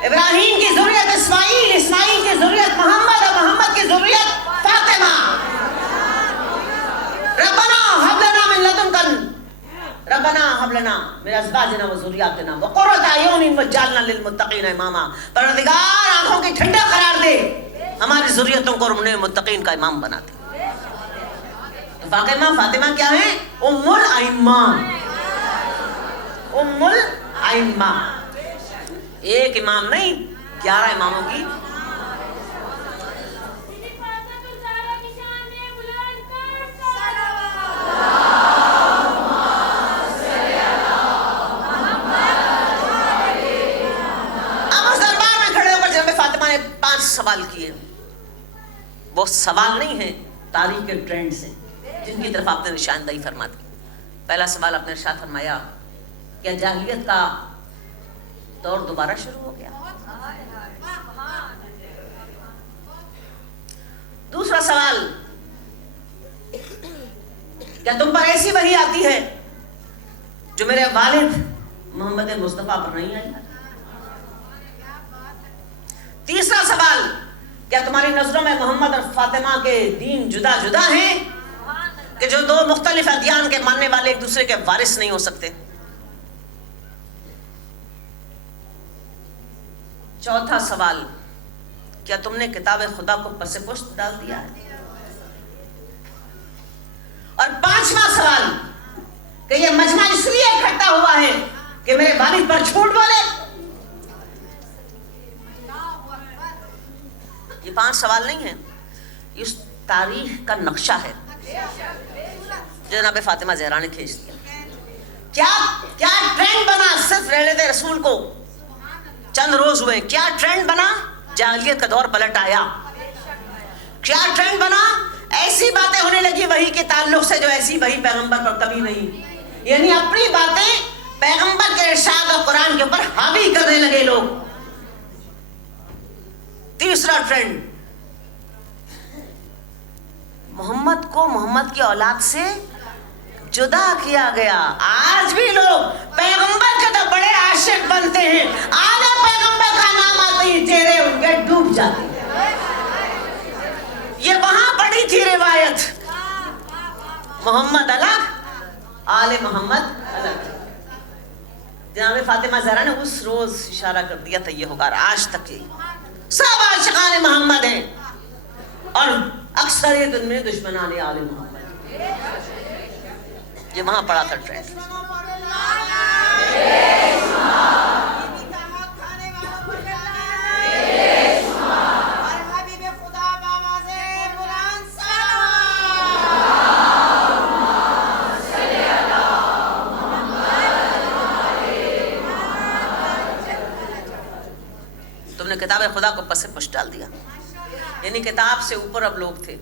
ابراہیم کی ذریت اسماعیل، اسماعیل کی ذریت محمد، اور محمد کی ذریت فاطمہ. ربنا هب لنا من لدنک ربنا هب لنا من ازواجنا وذرياتنا وقرۃ اعین واجعلنا للمتقین اماما. پروردگار آنکھوں کی ٹھنڈک قرار دے، ہماری ذریتوں کو انہیں متقین کا امام بنا دے. فاطمہ کیا ہے؟ ام الائمہ. ام الائمہ، ایک امام نہیں 11 اماموں کی. اب اس دربار میں کھڑے ہو کر جناب فاطمہ نے 5 سوال کیے. وہ سوال نہیں ہے، تاریخ کے ٹرینڈ سے جن کی طرف آپ نے نشاندہی فرما دی. پہلا سوال آپ نے ارشاد فرمایا، کیا جاہلیت کا دور دوبارہ شروع ہو گیا؟ دوسرا سوال، کیا تم پر ایسی وحی آتی ہے جو میرے والد محمد مصطفیٰ پر نہیں آئی؟ تیسرا سوال، کیا تمہاری نظروں میں محمد اور فاطمہ کے دین جدا جدا ہیں کہ جو 2 مختلف ادیان کے ماننے والے ایک دوسرے کے وارث نہیں ہو سکتے؟ چوتھا سوال، کیا تم نے کتاب خدا کو پس پشت ڈال دیا ہے؟ اور 5واں سوال، کہ یہ مجمع اس لیے اکٹھا ہوا ہے کہ میرے والد پر جھوٹ بولے؟ یہ 5 سوال نہیں ہیں، اس تاریخ کا نقشہ ہے جو جناب فاطمہ زہرا نے کھینچ دیا. کیا ٹرینڈ بنا؟ صرف رحلت رسول کو چند روز ہوئے، کیا ٹرینڈ بنا؟ جاہلیت کا دور پلٹ آیا. کیا ٹرینڈ بنا؟ ایسی باتیں ہونے لگی وحی کے تعلق سے جو ایسی وحی پیغمبر پر کبھی نہیں. یعنی اپنی باتیں پیغمبر کے ارشاد اور قرآن کے اوپر حاوی کرنے لگے لوگ. تیسرا ٹرینڈ، محمد کو محمد کی اولاد سے جدا کیا گیا. آج بھی لوگ پیغمبر کے تو بڑے عاشق بنتے ہیں، آج پیغمبر کا نام آتے ہی چہرے ان کے ڈوب جاتے ہیں. یہ وہاں پڑی تھی روایت، محمد الگ آل محمد الگ. جناب فاطمہ زہرا نے اس روز اشارہ کر دیا تھا یہ ہوگا. آج تک یہ سب عاشقان محمد ہیں اور اکثریت ان میں دشمنان آل محمد. یہ وہاں پڑا تھا ٹرینڈ. تم نے کتاب خدا کو پس پش ڈال دیا. یعنی کتاب سے اوپر اب لوگ تھے.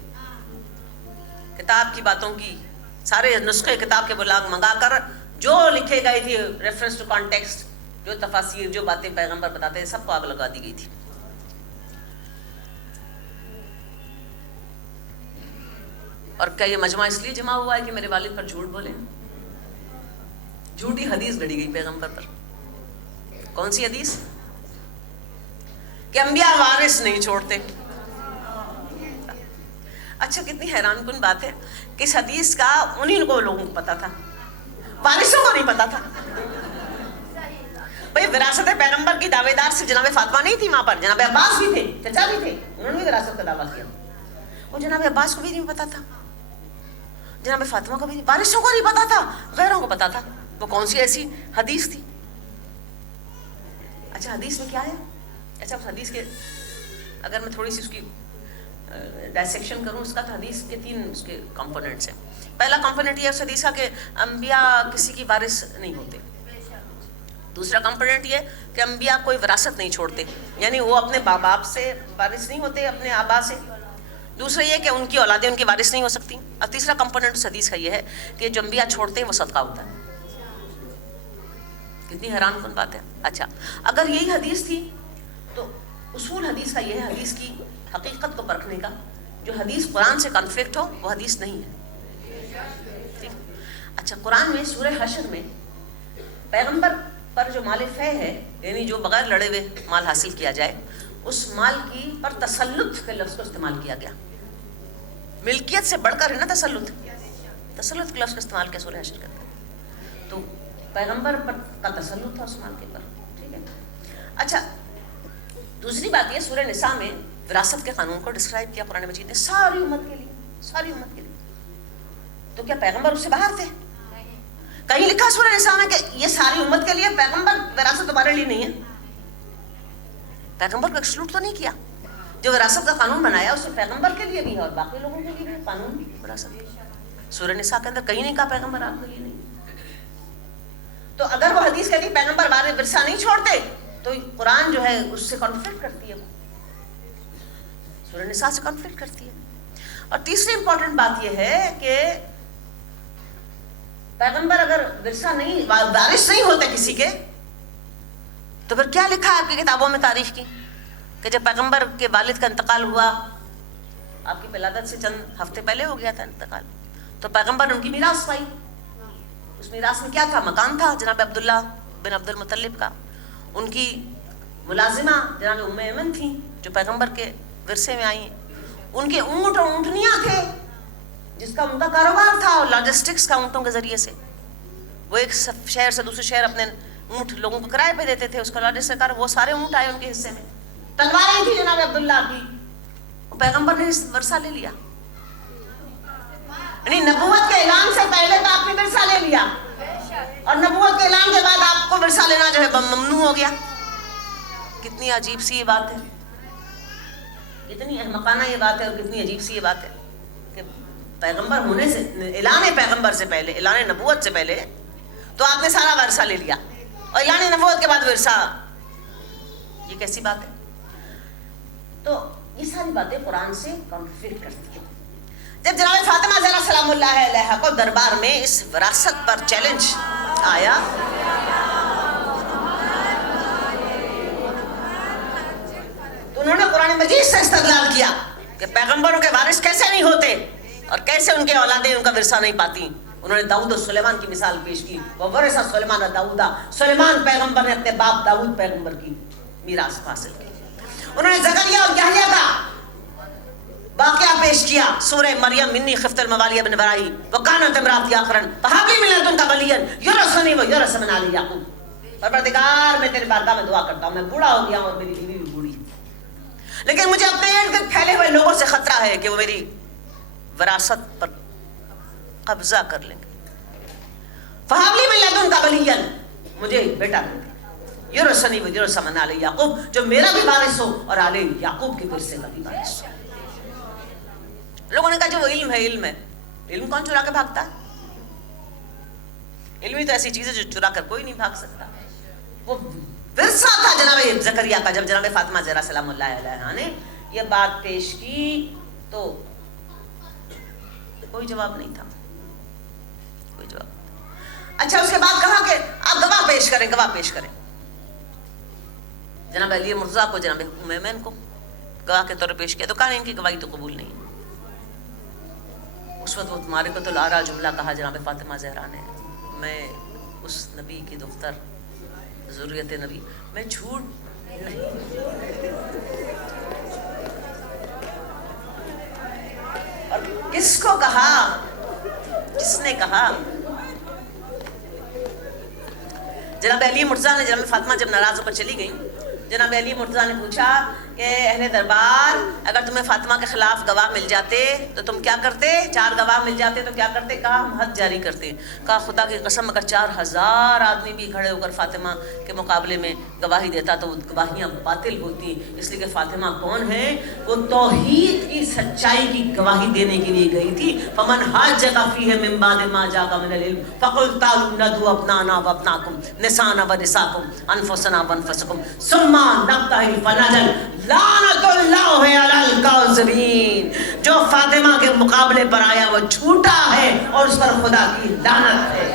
کتاب کی باتوں کی سارے نسخے کتاب کے بلاگ منگا کر جو لکھے گئے تھی ریفرنس ٹو کانٹیکسٹ، جو تفاسیر، جو باتیں پیغمبر بتاتے ہیں، سب کو آگ لگا دی گئی تھی. اور کیا یہ مجمع اس لیے جمع ہوا ہے کہ میرے والد پر جھوٹ بولے؟ جھوٹی حدیث گڑی گئی پیغمبر پر. کون سی حدیث؟ کہ انبیاء وارث نہیں چھوڑتے. اچھا کتنی حیران کن بات ہے کہ اس حدیث کا انہیں کو لوگوں کو پتا تھا, وارثوں کو نہیں پتا تھا. بھائی وراثت پیغمبر کی دعوے دار سے جناب فاطمہ نہیں تھی وہاں پر, جناب عباس بھی تھے, چچا بھی تھے, انہوں نے بھی وراثت کا دعویٰ کیا. وہ جناب عباس کو بھی نہیں پتا تھا, جناب فاطمہ کو بھی نہیں, وارثوں کو نہیں پتا تھا, غیروں کو پتا تھا. وہ کون سی ایسی حدیث تھی؟ اچھا حدیث میں کیا ہے؟ اچھا اس حدیث کے اگر میں تھوڑی سی اس کی ڈائسیکشن کروں اس کا, تو حدیث کے 3 اس کے کمپوننٹس ہیں. پہلا کمپوننٹ یہ ہے اس حدیث کا کہ انبیاء کسی کی وارث نہیں ہوتے. دوسرا کمپوننٹ یہ کہ انبیاء کوئی وراثت نہیں چھوڑتے, یعنی وہ اپنے باپ سے وارث نہیں ہوتے, اپنے آبا سے. دوسرا یہ کہ ان کی اولادیں ان کی وارث نہیں ہو سکتی. اور تیسرا کمپوننٹ اس حدیث کا یہ ہے کہ جو انبیاء چھوڑتے ہیں وہ صدقہ ہوتا ہے. کتنی حیران کن بات ہے. اچھا اگر یہی حدیث تھی تو اصول حدیث کا یہ ہے, حدیث کی حقیقت کو پرکھنے کا, جو حدیث قرآن سے کنفلکٹ ہو وہ حدیث نہیں ہے. اچھا قرآن میں سورہ حشر میں پیغمبر پر جو مال فے ہے, یعنی جو بغیر لڑے ہوئے مال حاصل کیا جائے, اس مال کی پر تسلط کے لفظ کو استعمال کیا گیا. ملکیت سے بڑھ کر ہے نا تسلط, تسلط کے لفظ کا استعمال کیا سورہ حشر کرتا ہے. تو پیغمبر پر کا تسلط تھا اس مال کے پر. ٹھیک ہے. اچھا دوسری بات یہ, سورہ نساء میں وراثت کے قانون کو ڈسکرائب کیا قرآن مجید نے ساری امت کے لیے, ساری امت کے لیے. تو کیا پیغمبر اس سے باہر تھے؟ کہیں لکھا سورہ نساء میں کہ یہ ساری امت کے لیے, پیغمبر وراثت تمہارے لیے نہیں ہے. پیغمبر کو ایکسکلوڈ تو نہیں کیا. جو وراثت کا قانون بنایا اس میں پیغمبر کے لیے بھی ہے اور باقی لوگوں کے لیے بھی قانون وراثت. سورہ نساء کے اندر کہیں نہیں کہا پیغمبر آپ کے لیے نہیں. تو اگر وہ حدیث کہتی پیغمبر بارے ورثہ نہیں چھوڑتے تو قرآن جو ہے اس سے کانفلکٹ کرتی ہے, سورہ نساء سے کانفلکٹ کرتی ہے. اور تیسری امپورٹنٹ بات یہ ہے کہ پیغمبر اگر ورثہ نہیں, وارث نہیں ہوتے کسی کے, تو پھر کیا لکھا ہے آپ کی کتابوں میں تاریخ کی کہ جب پیغمبر کے والد کا انتقال ہوا, آپ کی ولادت سے چند ہفتے پہلے ہو گیا تھا انتقال, تو پیغمبر نے ان کی میراث پائی. اس میراث میں کیا تھا؟ مکان تھا جناب عبداللہ بن عبد المطلب کا, ان کی ملازمہ جناب ام ایمن تھیں جو پیغمبر کے ورثے میں آئی, ان کے اونٹ اور اونٹنیاں تھے جس کا ان کا کاروبار تھا, اور لاجسٹکس کا اونٹوں کے ذریعے سے. وہ ایک شہر سے دوسرے شہر اپنے اونٹ لوگوں کو کرائے پہ دیتے تھے, اس کا لاجسٹک کار, وہ سارے اونٹ آئے ان کے حصے میں. تلواریں تھی جناب عبداللہ کی, پیغمبر نے ورثہ لے لیا. یعنی نبوت کے اعلان سے پہلے تو آپ نے ورثہ لے لیا, اور نبوت کے اعلان کے بعد آپ کو ورثہ لینا جو ہے ممنوع ہو گیا. کتنی عجیب سی یہ بات ہے, کتنی احمقانہ یہ بات ہے, اور کتنی عجیب سی یہ بات ہے کہ پیغمبر ہونے سے, اعلان پیغمبر سے پہلے, اعلان نبوت سے پہلے تو آپ نے سارا ورثہ لے لیا, اور اعلان نبوت کے بعد ورثہ, یہ کیسی بات ہے؟ تو یہ ساری باتیں قرآن سے کانفلکٹ کرتی ہیں. جب جناب فاطمہ زہرا سلام اللہ علیہا کو دربار میں اس وراثت پر چیلنج آیا, تو انہوں نے قرآن مجید سے استدلال کیا کہ پیغمبروں کے وارث کیسے نہیں ہوتے اور کیسے ان کے اولادیں ان کا ورثہ نہیں پاتی. انہوں نے داؤد اور سلیمان کی مثال پیش کی. وورث سلیمان داؤدا, سلیمان پیغمبر نے اپنے باپ داؤد پیغمبر کی میراث حاصل کی. انہوں نے زکریا اور یحییٰ کا واقعہ پیش کیا. سورہ مریم انی خفت الموالی ابن برائی وکانت امراتی آخرن فہب لی من لدنک ولیا یرثنی ویرث من آل یعقوب. پروردگار میں تیری بارگاہ میں دعا کرتا ہوں, میں بوڑھا ہو گیا ہوں اور میری بیوی بھی بوڑھی, لیکن مجھے اپنے ارد گرد پھیلے ہوئے لوگوں سے خطرہ ہے کہ وہ میری وراثت پر قبضہ کر لیں گے. فہب لی من لدنک ولیا, مجھے بیٹا دے دے, یرثنی ویرث من آل یعقوب, جو میرا بھی وارث ہو اور آل یعقوب کے ورثے کا بھی وارث ہو. لوگوں نے کہا جو وہ علم ہے, علم ہے, علم کون چرا کے بھاگتا ہے؟ علم ہی تو ایسی چیز ہے جو چرا کر کوئی نہیں بھاگ سکتا. وہ ورثہ تھا جناب زکریا کا. جب جناب فاطمہ زہرا سلام اللہ علیہا نے یہ بات پیش کی تو کوئی جواب نہیں تھا, کوئی جواب. اچھا اس کے بعد کہا کہ آپ گواہ پیش کریں, گواہ پیش کریں. جناب علی مرتضیٰ کو, جناب ام ایمن کو گواہ کے طور پر پیش کیا, تو کہا ان کی گواہی تو قبول نہیں. اس وقت وہ معرکۃ الآراء جملہ کہا جناب فاطمہ زہرا نے, میں اس نبی کی دختر ذریت نبی. میں جھوٹ نہیں, اور کس کو کہا, کس نے کہا؟ جناب علی مرتضیٰ نے, جناب فاطمہ جب ناراض ہو کر چلی گئی, جناب علی مرتضیٰ نے پوچھا کہ اہل دربار, اگر تمہیں فاطمہ کے خلاف گواہ مل جاتے تو تم کیا کرتے؟ 4 گواہ مل جاتے تو کیا کرتے؟ کہا ہم حد جاری کرتے. کہا خدا کی قسم اگر 4000 آدمی بھی کھڑے ہو کر فاطمہ کے مقابلے میں گواہی دیتا تو وہ گواہیاں باطل ہوتی, اس لیے کہ فاطمہ کون ہے؟ وہ توحید کی سچائی کی گواہی دینے کے لیے گئی تھی. فمن حاجک فیہ من بعد ما جاءک من العلم فقل تعالوا ندعو ابناءنا وابناءکم نساءنا ونساءکم انفسنا وانفسکم ثم نبتہل فنجل لعنت اللہ علی الکاذبین. جو فاطمہ کے مقابلے پر آیا وہ جھوٹا ہے اور اس پر خدا کی لعنت ہے.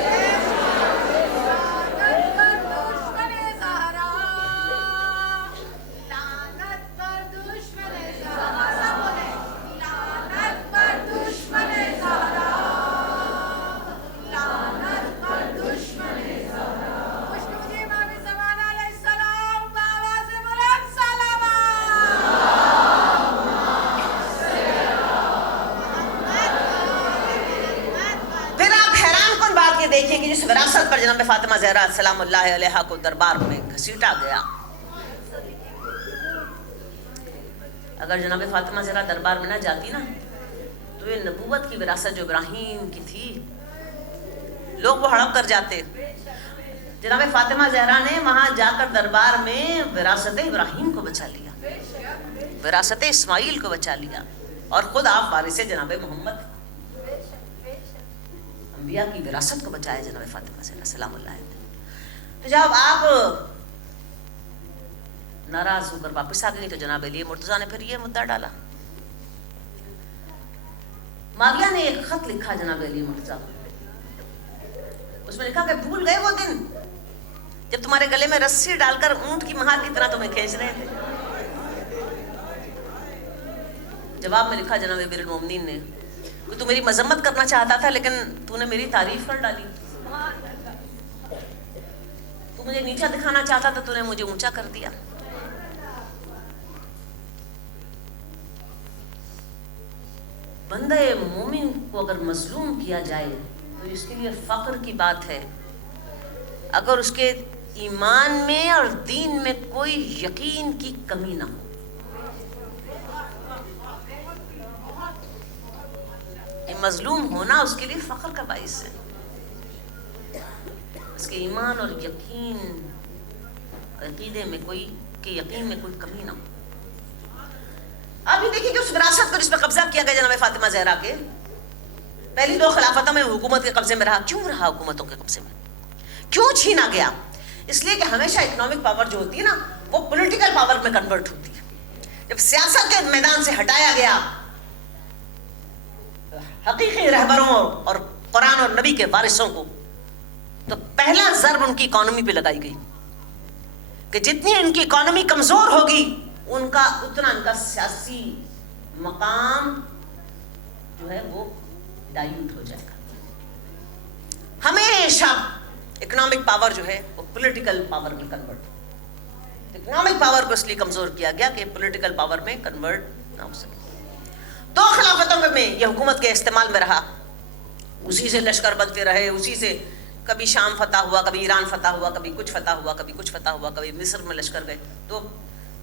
دیکھیں کہ جس وراثت پر جناب فاطمہ زہرا سلام اللہ علیہا کو دربار میں گھسیٹا گیا, اگر جناب فاطمہ زہرا دربار میں نہ جاتی نا تو یہ نبوت کی وراثت جو ابراہیم کی تھی لوگ وہ ہڑپ کر جاتے. جناب فاطمہ زہرا نے وہاں جا کر دربار میں وراثت ابراہیم کو بچا لیا, وراثت اسماعیل کو بچا لیا, اور خود آپ وارث جناب محمد انبیاء کی وراثت کو بچایا جناب فاطمہ زہرا سلام اللہ علیہ. تو جب آپ ناراض ہو کر واپس آ گئی تو جناب علی مرتضیٰ نے پھر یہ مدعا ڈالا. معاویہ نے ایک خط لکھا جناب علی مرتضیٰ, اس میں لکھا کہ بھول گئے وہ دن جب تمہارے گلے میں رسی ڈال کر اونٹ کی مہار کی طرح تمہیں کھینچ رہے تھے. جواب میں لکھا جناب امیر المومنین نے کہ تو میری مذمت کرنا چاہتا تھا لیکن تو نے میری تعریف کر ڈالی, تو مجھے نیچا دکھانا چاہتا تھا تو نے مجھے اونچا کر دیا. بندہ مومن کو اگر مظلوم کیا جائے تو اس کے لیے فخر کی بات ہے, اگر اس کے ایمان میں اور دین میں کوئی یقین کی کمی نہ ہو. مظلوم ہونا اس کے لیے فخر کا باعث ہے, اس کے ایمان اور یقین عقیدے میں کوئی کہ یقین میں کوئی کمی نہ ہو. اب یہ دیکھیے کہ اس وراثت پر اس پر قبضہ کیا گیا جناب فاطمہ زہرا کے. پہلی 2 خلافتوں میں حکومت کے قبضے میں رہا. کیوں رہا حکومتوں کے قبضے میں؟ کیوں چھینا گیا؟ اس لیے کہ ہمیشہ اکنامک پاور جو ہوتی ہے نا وہ پولیٹیکل پاور میں کنورٹ ہوتی ہے. جب سیاست کے میدان سے ہٹایا گیا حقیقی رہبروں اور قرآن اور نبی کے وارثوں کو, تو پہلا ضرب ان کی اکانومی پہ لگائی گئی کہ جتنی ان کی اکانومی کمزور ہوگی اتنا ان کا سیاسی مقام جو ہے وہ ڈائیوٹ ہو جائے گا. ہمیشہ اکنامک پاور جو ہے وہ پولیٹیکل پاور میں کنورٹ ہو. اکنامک پاور کو اس لیے کمزور کیا گیا کہ پولیٹیکل پاور میں کنورٹ نہ ہو سکے. 2 خلافتوں میں یہ حکومت کے استعمال میں رہا, اسی سے لشکر بنتے رہے, اسی سے کبھی شام فتح ہوا, کبھی ایران فتح ہوا, کبھی کچھ فتح ہوا, کبھی کچھ فتح ہوا, کبھی مصر میں لشکر گئے. تو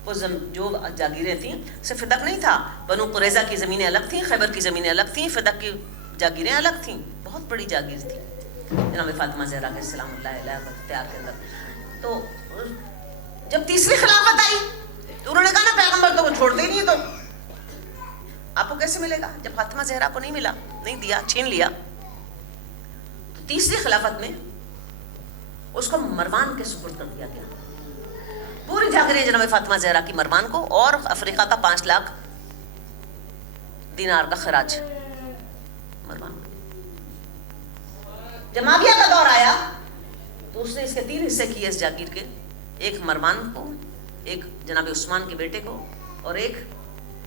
وہ جو جاگیریں تھیں صرف فدق نہیں تھا, بنو قریظہ کی زمینیں الگ تھیں, خیبر کی زمینیں الگ تھیں, فدق کی جاگیریں الگ تھیں. بہت بڑی جاگیر تھی جناب فاطمہ زہرا کے سلام اللہ علیہ کے اختیار کے اندر. تو جب تیسری خلافت آئی تو انہوں نے کہا نا پیغمبر تو وہ چھوڑتے ہی نہیں, تو آپ کو کیسے ملے گا؟ جب فاطمہ زہرا کو نہیں ملا, نہیں دیا, چھین لیا. تو تیسری خلافت میں اس کو مروان کے سپرد کر دیا گیا. پوری جاگیریں جناب فاطمہ زہرا کی مروان کو, اور افریقہ کا 5 لاکھ دینار کا خراج مروان کو. جب معاویہ کا دور آیا تو اس نے اس کے 3 حصے کیے اس جاگیر کے, ایک مروان کو, ایک جناب عثمان کے بیٹے کو, اور ایک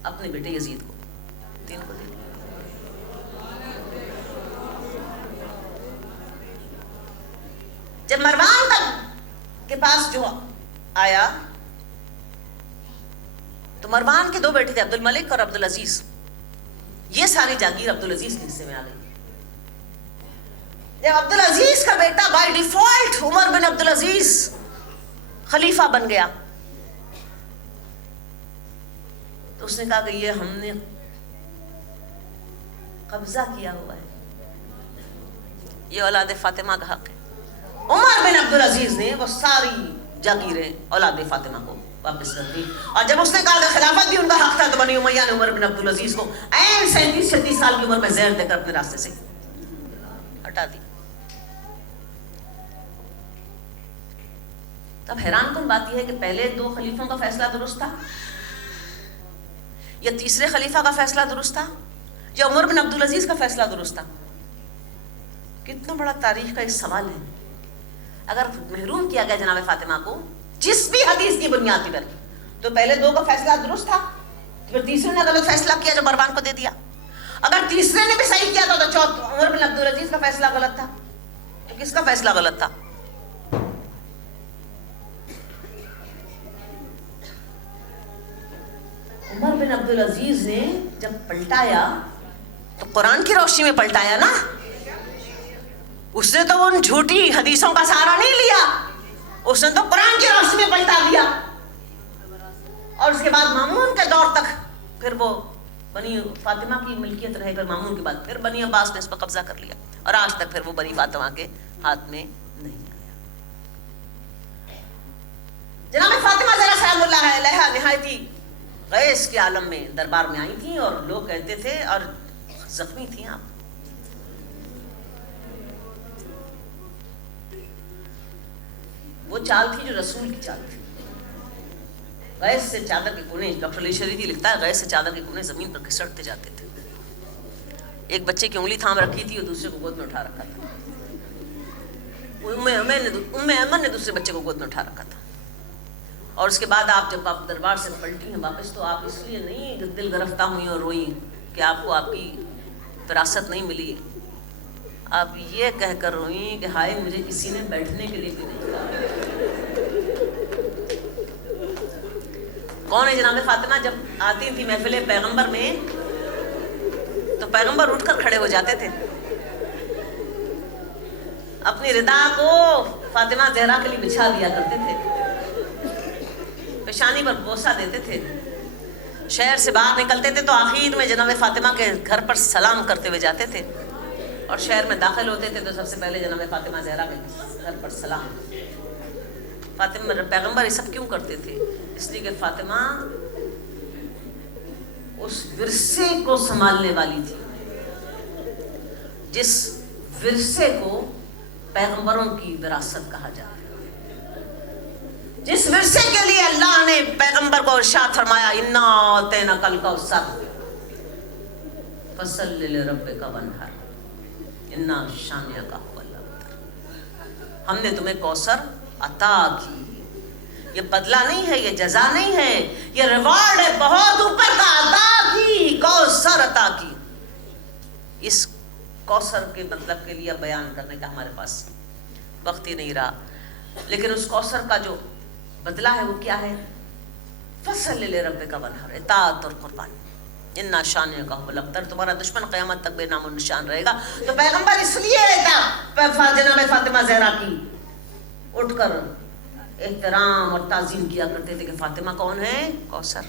اپنے بیٹے یزید کو. 3 کو دیا. جب مروان کا کے پاس جو آیا تو مروان کے 2 بیٹے تھے، عبد الملک اور عبد العزیز. یہ ساری جاگیر عبد العزیز کے حصے میں آ گئی. جب عبد العزیز کا بیٹا بائی ڈیفالٹ عمر بن عبد العزیز خلیفہ بن گیا تو اس نے کہا کہ یہ ہم نے قبضہ کیا ہوا ہے، یہ اولاد فاطمہ کا حق ہے. عمر بن عبد العزیز نے وہ ساری جاگیریں اولاد فاطمہ کو واپس کر دی. اور جب اس نے کہا کہ خلافت بھی ان کا حق تھا تو بنی امیہ نے عمر بن عبد العزیز کو 37-36 سال کی عمر میں زہر دے کر اپنے راستے سے ہٹا دی. تب حیران کن بات یہ ہے کہ پہلے 2 خلیفوں کا فیصلہ درست تھا یا تیسرے خلیفہ کا فیصلہ درست تھا یا عمر بن عبد العزیز کا فیصلہ درست تھا؟ کتنا بڑا تاریخ کا ایک سوال ہے. اگر محروم کیا گیا جناب فاطمہ کو جس بھی حدیث کی بنیاد پر تو پہلے 2 کا فیصلہ درست تھا، پھر تیسرے نے غلط فیصلہ کیا جو مروان کو دے دیا. اگر تیسرے نے بھی صحیح کیا تھا تو عمر بن عبد العزیز کا فیصلہ غلط تھا. تو کس کا فیصلہ غلط تھا؟ عمر بن عبد العزیز نے جب پلٹایا تو قرآن کی روشنی میں پلٹایا نا. اس نے تو ان جھوٹی حدیثوں کا سہارا نہیں لیا، اس نے تو قرآن کی روشنی میں پلٹا دیا. اور اس کے بعد مامون کے دور تک پھر وہ بنی فاطمہ کی ملکیت رہی، پھر مامون کے بعد پھر بنی عباس نے اس پر قبضہ کر لیا اور آج تک پھر وہ بنی فاطمہ کے ہاتھ میں نہیں آیا. جناب فاطمہ زہرا سلام اللہ علیہا نہایت ہی غیظ کے عالم میں دربار میں آئی تھیں اور لوگ کہتے تھے، اور زخمی تھیں آپ. وہ چال تھی جو رسول کی چال تھی. غیظ سے چادر کے کونے، ڈاکٹر علی شریفی لکھتا ہے، غیظ سے چادر کے کونے زمین پر گھسٹتے جاتے تھے. ایک بچے کی انگلی تھام رکھی تھی اور دوسرے کو گود میں اٹھا رکھا تھا. ام ایمن نے دوسرے بچے کو گود میں اٹھا رکھا تھا. اور اس کے بعد جب آپ دربار سے پلٹی ہیں واپس تو آپ اس لیے نہیں دل گرفتہ ہوئی اور روئی کہ آپ کو آپ کی وراثت نہیں ملی. آپ یہ کہہ کر روئی کہ ہائے مجھے کسی نے بیٹھنے کے لیے بھی نہیں کہا. کون ہے جناب فاطمہ؟ جب آتی تھی محفل پیغمبر میں تو پیغمبر اٹھ کر کھڑے ہو جاتے تھے، اپنی ردا کو فاطمہ زہرا کے لیے بچھا دیا کرتے تھے، پیشانی پر بوسہ دیتے تھے. شہر سے باہر نکلتے تھے تو آخر میں جناب فاطمہ کے گھر پر سلام کرتے ہوئے جاتے تھے، اور شہر میں داخل ہوتے تھے تو سب سے پہلے جناب فاطمہ زہرا کے گھر پر سلام. فاطمہ پیغمبر یہ سب کیوں کرتے تھے؟ اس لیے کہ فاطمہ اس ورثے کو سنبھالنے والی تھی جس ورثے کو پیغمبروں کی وراثت کہا جاتا ہے، جس ورثے کے لیے اللہ نے پیغمبر کو ارشاد فرمایا انا اعطیناک الکوثر فصلی لربک وانحر انا شانئک هو الابتر. ہم نے تمہیں کوثر عطا کی. یہ بدلہ نہیں ہے، یہ جزا نہیں ہے، یہ ریوارڈ ہے بہت اوپر کا. عطا کی، کوثر عطا کی. اس کوثر کے مطلب کے لیے بیان کرنے کا ہمارے پاس وقت ہی نہیں رہا، لیکن اس کوثر کا جو بدلہ ہے وہ کیا ہے؟ فصل لربک وانحر، اطاعت اور قربانی. انا شانئک هو الابتر، تمہارا دشمن قیامت تک بے نام و نشان رہے گا. تو پیغمبر اس لیے جناب فاطمہ زہرا کی اٹھ کر احترام اور تعظیم کیا کرتے تھے کہ فاطمہ کون ہے؟ کوثر.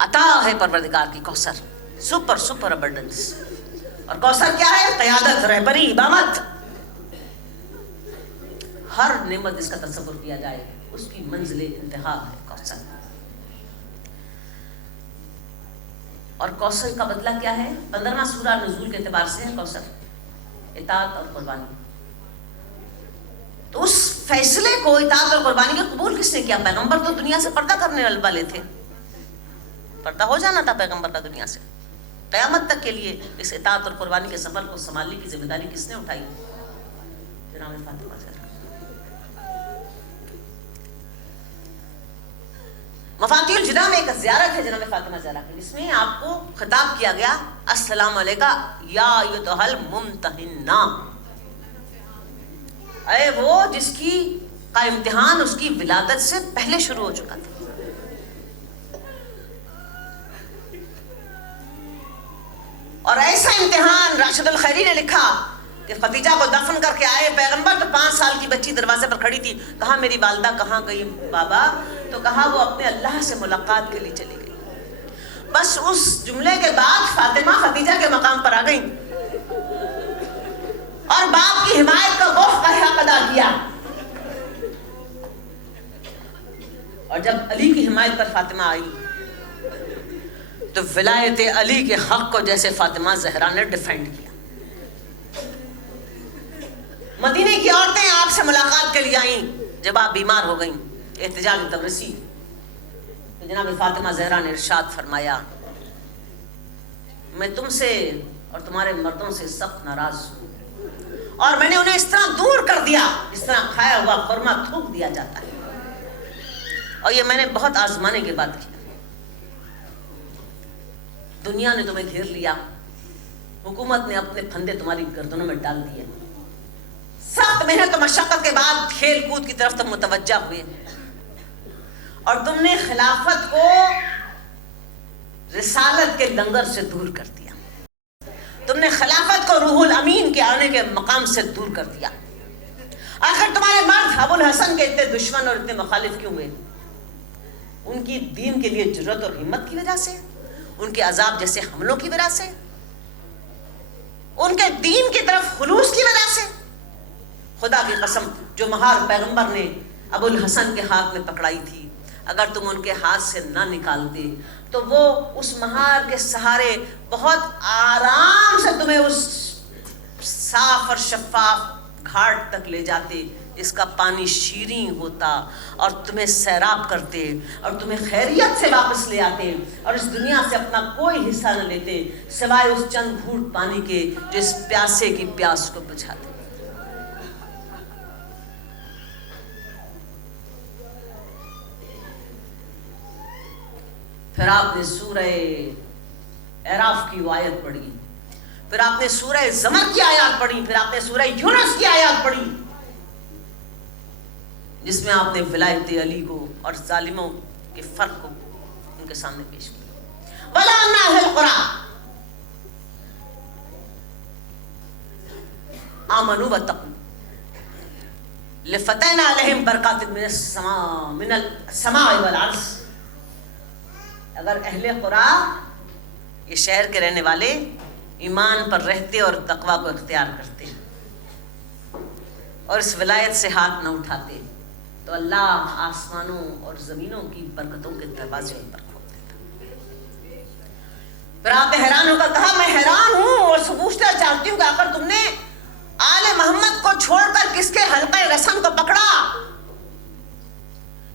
عطا ہے پروردگار کی کوثر، سپر ابنڈنس. اور کوثر کیا ہے؟ قیادت، رہبری، امامت. ہر نعمت جس کا تصور کیا جائے اس کی منزل انتہا ہے کوثر. اور کوثر کا بدلہ کیا ہے؟ 15واں سورہ نزول کے اعتبار سے ہے کوثر، اطاعت اور قربانی. تو اس فیصلے کو، اطاعت اور قربانی کا قبول کس نے کیا؟ پیغمبر تو دنیا سے پردہ کرنے والے تھے، پردہ ہو جانا تھا پیغمبر کا دنیا سے. قیامت تک کے لیے اس اطاعت اور قربانی کے سفر کو سنبھالنے کی ذمہ داری کس نے اٹھائی؟ جناب فاطمہ زہرا. مفاتیح الجناح میں ایک زیارت ہے جناب فاطمہ زہرا کی، جس میں آپ کو خطاب کیا گیا السلام علیکہ یا ایتھا الممتحنہ. اے وہ جس کی کا امتحان اس کی ولادت سے پہلے شروع ہو چکا تھا. اور ایسا امتحان راشد الخیری نے لکھا کہ خدیجہ کو دفن کر کے آئے پیغمبر تو 5 سال کی بچی دروازے پر کھڑی تھی. کہا میری والدہ کہاں گئی بابا؟ تو کہا وہ اپنے اللہ سے ملاقات کے لیے چلی گئی. بس اس جملے کے بعد فاطمہ خدیجہ کے مقام پر آ گئی اور باپ کی حمایت کا وفق کا حق ادا کیا. اور جب علی کی حمایت پر فاطمہ آئی تو ولایت علی کے حق کو جیسے فاطمہ زہرا نے ڈیفینڈ کیا. مدینے کی عورتیں آپ سے ملاقات کے لیے آئیں جب آپ بیمار ہو گئیں احتجاج تبرسی. تو جناب فاطمہ زہرا نے ارشاد فرمایا میں تم سے اور تمہارے مردوں سے سخت ناراض ہوں اور میں نے انہیں اس طرح دور کر دیا جس طرح کھایا ہوا خرما تھوک دیا جاتا ہے. اور یہ میں نے بہت آزمانے کے بعد کیا. دنیا نے تمہیں گھیر لیا, حکومت نے اپنے پھندے تمہاری گردنوں میں ڈال دیے, سخت محنت و مشقت کے بعد کھیل کود کی طرف تم متوجہ ہوئے اور تم نے خلافت کو رسالت کے لنگر سے دور کر دیا. تم نے خلافت کو روح الامین کے آنے کے مقام سے دور کر دیا. آخر تمہارے مرد ابو الحسن کے اتنے دشمن اور اتنے مخالف کیوں ہوئے؟ ان کی دین کے لیے جرأت اور ہمت کی وجہ سے, ان کے عذاب جیسے حملوں کی وجہ سے, ان کے دین کی طرف خلوص کی وجہ سے. خدا کی قسم جو مہار پیغمبر نے ابو الحسن کے ہاتھ میں پکڑائی تھی, اگر تم ان کے ہاتھ سے نہ نکالتے تو وہ اس مہار کے سہارے بہت آرام سے تمہیں اس صاف اور شفاف گھاٹ تک لے جاتے اس کا پانی شیریں ہوتا اور تمہیں سیراب کرتے اور تمہیں خیریت سے واپس لے آتے اور اس دنیا سے اپنا کوئی حصہ نہ لیتے سوائے اس چند گھونٹ پانی کے جو اس پیاسے کی پیاس کو بجھاتے. پھر آپ نے سورہ اعراف کی وہ آیت پڑھی, پھر آپ نے سورہ زمر کی آیات پڑھی, پھر آپ نے سورہ یونس کی آیات پڑھی جس میں آپ نے ولایت علی کو اور ظالموں کے فرق کو ان کے سامنے پیش کیا. وَلَا أَنَّ أَهْلَ الْقُرَىٰ آمَنُوا وَاتَّقُوا لَفَتَحْنَا عَلَيْهِمْ بَرَكَاتٍ مِّنَ السَّمَاءِ وَالْأَرْضِ. اگر اہل قرآن یہ شہر کے رہنے والے ایمان پر رہتے اور تقوی کو اختیار کرتے اور اس ولایت سے ہاتھ نہ اٹھاتے تو اللہ آسمانوں اور زمینوں کی برکتوں کے دروازے ان پر کھول دیتا. پھر آپ نے حیران ہو کر کہا میں حیران ہوں اور پوچھنا چاہتی ہوں کہ اگر تم نے آل محمد کو چھوڑ کر کس کے حلقہ رسم کو پکڑا,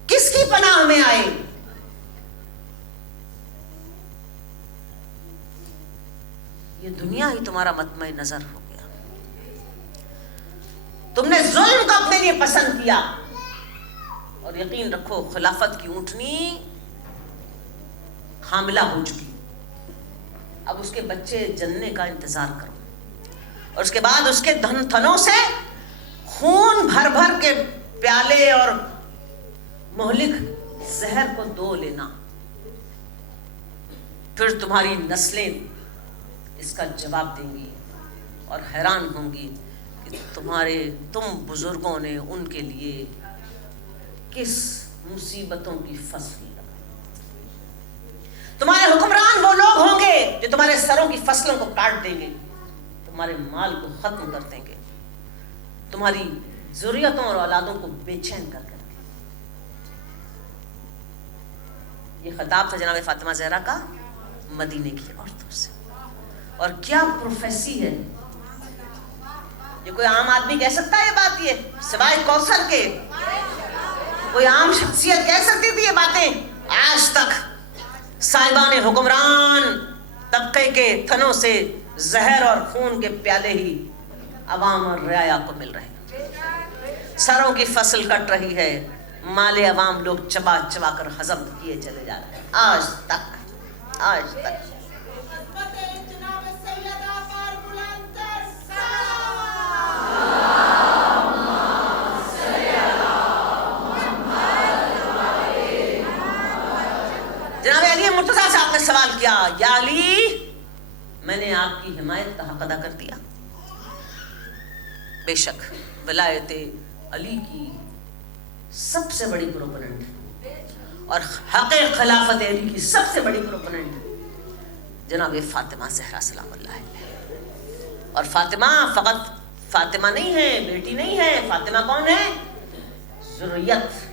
کس کی پناہ میں آئے؟ یہ دنیا ہی تمہارا مطمع نظر ہو گیا. تم نے ظلم کو اپنے لیے پسند کیا اور یقین رکھو خلافت کی اونٹنی حاملہ ہو چکی. اب اس کے بچے جننے کا انتظار کرو اور اس کے بعد اس کے تھنوں سے خون بھر بھر کے پیالے اور مہلک زہر کو دو لینا. پھر تمہاری نسلیں اس کا جواب دیں گی اور حیران ہوں گی کہ تم بزرگوں نے ان کے لیے کس مصیبتوں کی فصل لگائی. تمہارے حکمران وہ لوگ ہوں گے جو تمہارے سروں کی فصلوں کو کاٹ دیں گے, تمہارے مال کو ختم کر دیں گے, تمہاری ذریتوں اور اولادوں کو بے چین کر کے رکھیں. یہ خطاب تھا جناب فاطمہ زہرا کا مدینے کی عورتوں سے. اور کیا پروفیسی ہے, یہ کوئی عام آدمی کہہ سکتا ہے یہ بات؟ یہ سوائے کوثر کے کوئی عام شخصیت کہہ سکتی تھی یہ باتیں؟ آج تک صاحبان حکمران طبقے کے تھنوں سے زہر اور خون کے پیالے ہی عوام اور رعایا کو مل رہے ہیں. سروں کی فصل کٹ رہی ہے, مال عوام لوگ چبا چبا کر ہضم کیے چلے جا رہے ہیں. آج تک مرتضیٰ سے آپ نے سوال کیا یا علی میں نے آپ کی حمایت کا حق ادا کر دیا؟ بے شک ولایت علی کی سب سے بڑی پروپوننٹ اور حق خلافت علی کی سب سے بڑی پروپوننٹ جناب فاطمہ زہرا سلام اللہ علیہ. اور فاطمہ فقط فاطمہ نہیں ہے، بیٹی نہیں ہے. فاطمہ کون ہے؟ ذریت.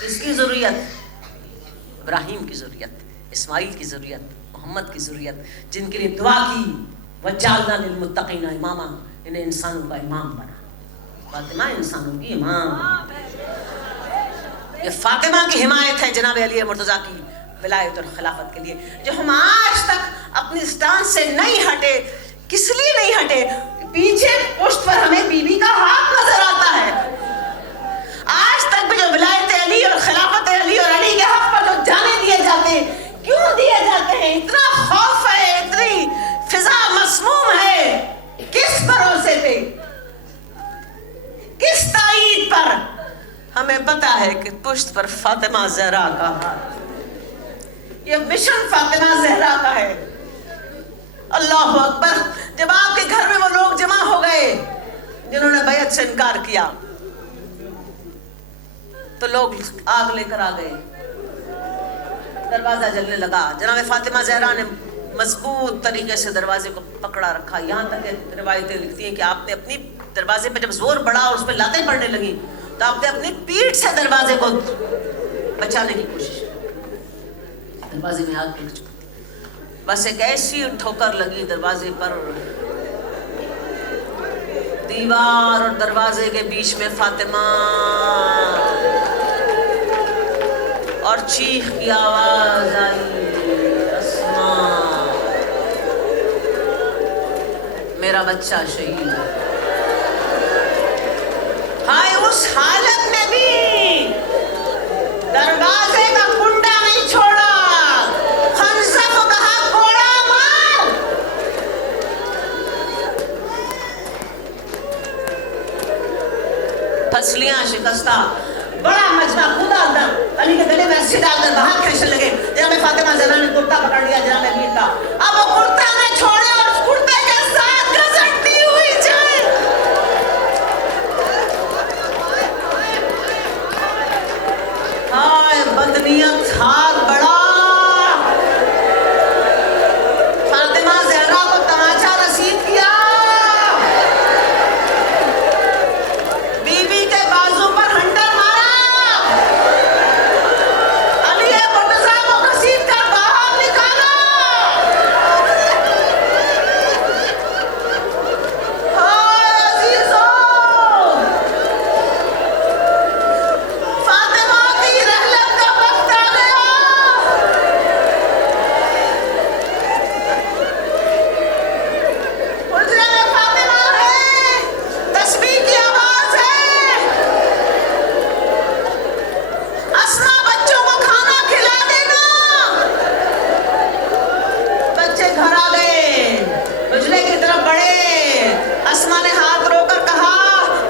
کس کی ذریت؟ ابراہیم کی ذریت، اسماعیل کی ذریت، محمد کی ذریت، جن کے لیے دعا کی وَجَعَلْنَا لِلْمُتَّقِينَ اماما، انہیں انسانوں کا امام بنا. فاطمہ انسانوں کی امام. یہ فاطمہ کی حمایت ہے جناب علی مرتضیٰ کی ولایت اور خلافت کے لیے، جو ہم آج تک اپنی اسٹانس سے نہیں ہٹے. کس لیے نہیں ہٹے؟ پیچھے پشت پر ہمیں بی بی کا ہاتھ نظر آتا ہے. آج تک بھی جو ولایت علی اور خلافت علی اور علی کے حق پر جو جانے دیے جاتے ہیں، کیوں دیے جاتے ہیں؟ اتنا خوف ہے، اتنی فضا مسموم ہے. کس بھروسے پہ؟ کس تائید پر؟ ہمیں پتا ہے کہ پشت پر فاطمہ زہرا کا ہاتھ. یہ مشن فاطمہ زہرا کا ہے. اللہ اکبر. جب آپ کے گھر میں وہ لوگ جمع ہو گئے جنہوں نے بیعت سے انکار کیا تو لوگ آگ لے کر آ گئے. دروازہ جلنے لگا. جناب فاطمہ زہرا نے مضبوط طریقے سے دروازے کو پکڑا رکھا. یہاں تک کہ روایتیں لکھتی ہیں کہ آپ نے اپنی دروازے پہ جب زور بڑھا اور اس پہ لاتیں پڑنے لگی تو آپ نے اپنی پیٹھ سے دروازے کو بچانے کی کوشش کی. دروازے میں آگ لگ چکی. بس ایک ایسی ٹھوکر لگی دروازے پر، دیوار اور دروازے کے بیچ میں فاطمہ، اور چیخ کی آواز آئی اسماء میرا بچہ شہید ہے. ہائے اس حالت میں بھی دروازے کا کنڈا نہیں چھوڑا. حمزہ کو کہا کوڑا مار. پھسلیاں شکستہ، بڑا مجمع کھودا اندر. علی کے گلے میں رسی ڈال کر باہر کھینچنے لگے. جناب فاطمہ زہرا نے کرتا پکڑ لیا جناب علی کا. اب وہ کرتا نہ چھوڑے اور اس کرتے کے ساتھ گھسٹتی ہوئی جائے. ہائے بدنیت ہاتھ بڑا. فاطمہ زہرا کو تماچا نصیب کیا. بیوی کے بازو پر ہنٹر مارا. علی مرتضیٰ کو گھسیٹ کر باہر نکالا. ہائے عزیزو، فاطمہ کی رحلت کا وقت آ گیا. حجرے میں فاطمہ ہے، تسبیح کی آواز ہے. اسماء بچوں کو کھانا کھلا دینا. بچے گھر آ گئے، حجرے کی طرف بڑھے. اسماء نے ہاتھ رو کر کہا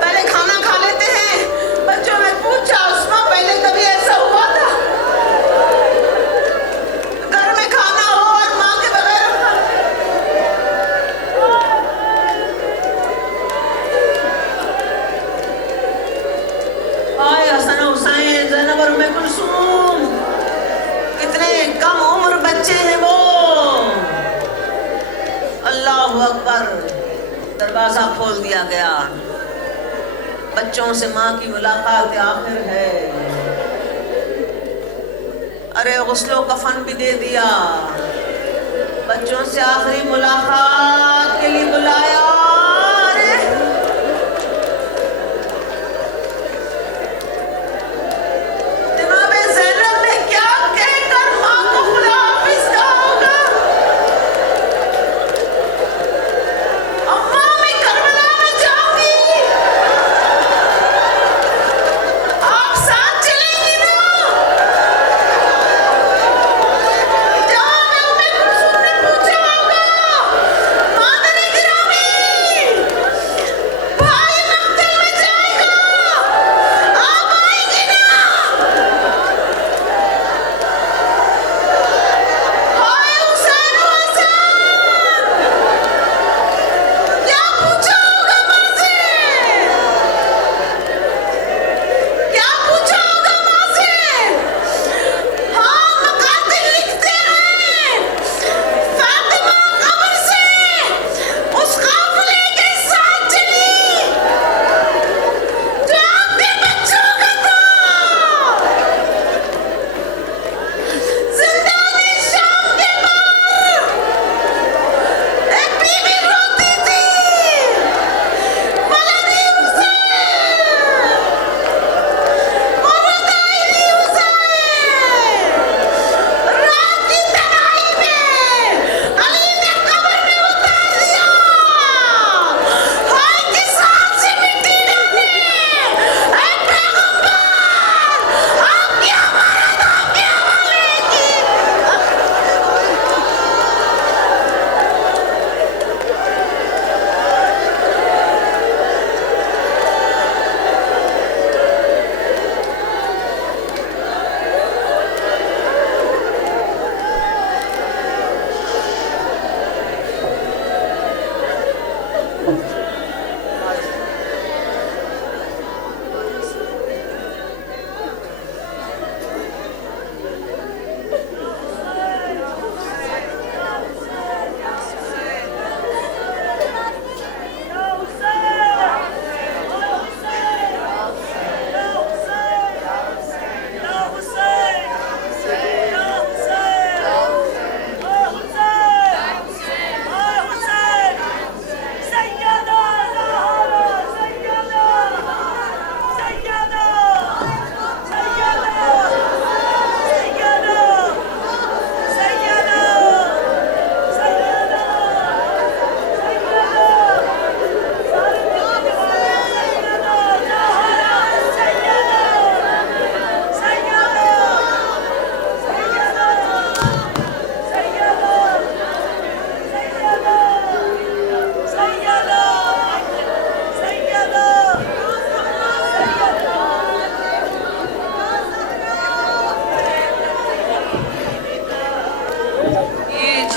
پہلے کھانا کھا لیتے ہیں. بچوں نے پوچھا اسماء پہلے کبھی ایسا ہوا تھا گھر میں کھانا ہو اور ماں کے بغیر؟ آئے حسن حسین، زینب اور ام کلثوم، کتنے کم عمر بچے ہیں وہ. اللہ اکبر. دروازہ کھول دیا گیا. بچوں سے ماں کی ملاقات آخر ہے. ارے غسل و کفن بھی دے دیا. بچوں سے آخری ملاقات کے لیے بلایا. جناب زینب نے کیا کہہ کر ماں کو خدا حافظ کہا ہوگا؟ اماں میں کربلا میں جاؤں گی، آپ ساتھ چلیں گی نا؟ جواب میں ام کلثوم نے پوچھا ہوگا. مادر گرامی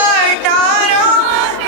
18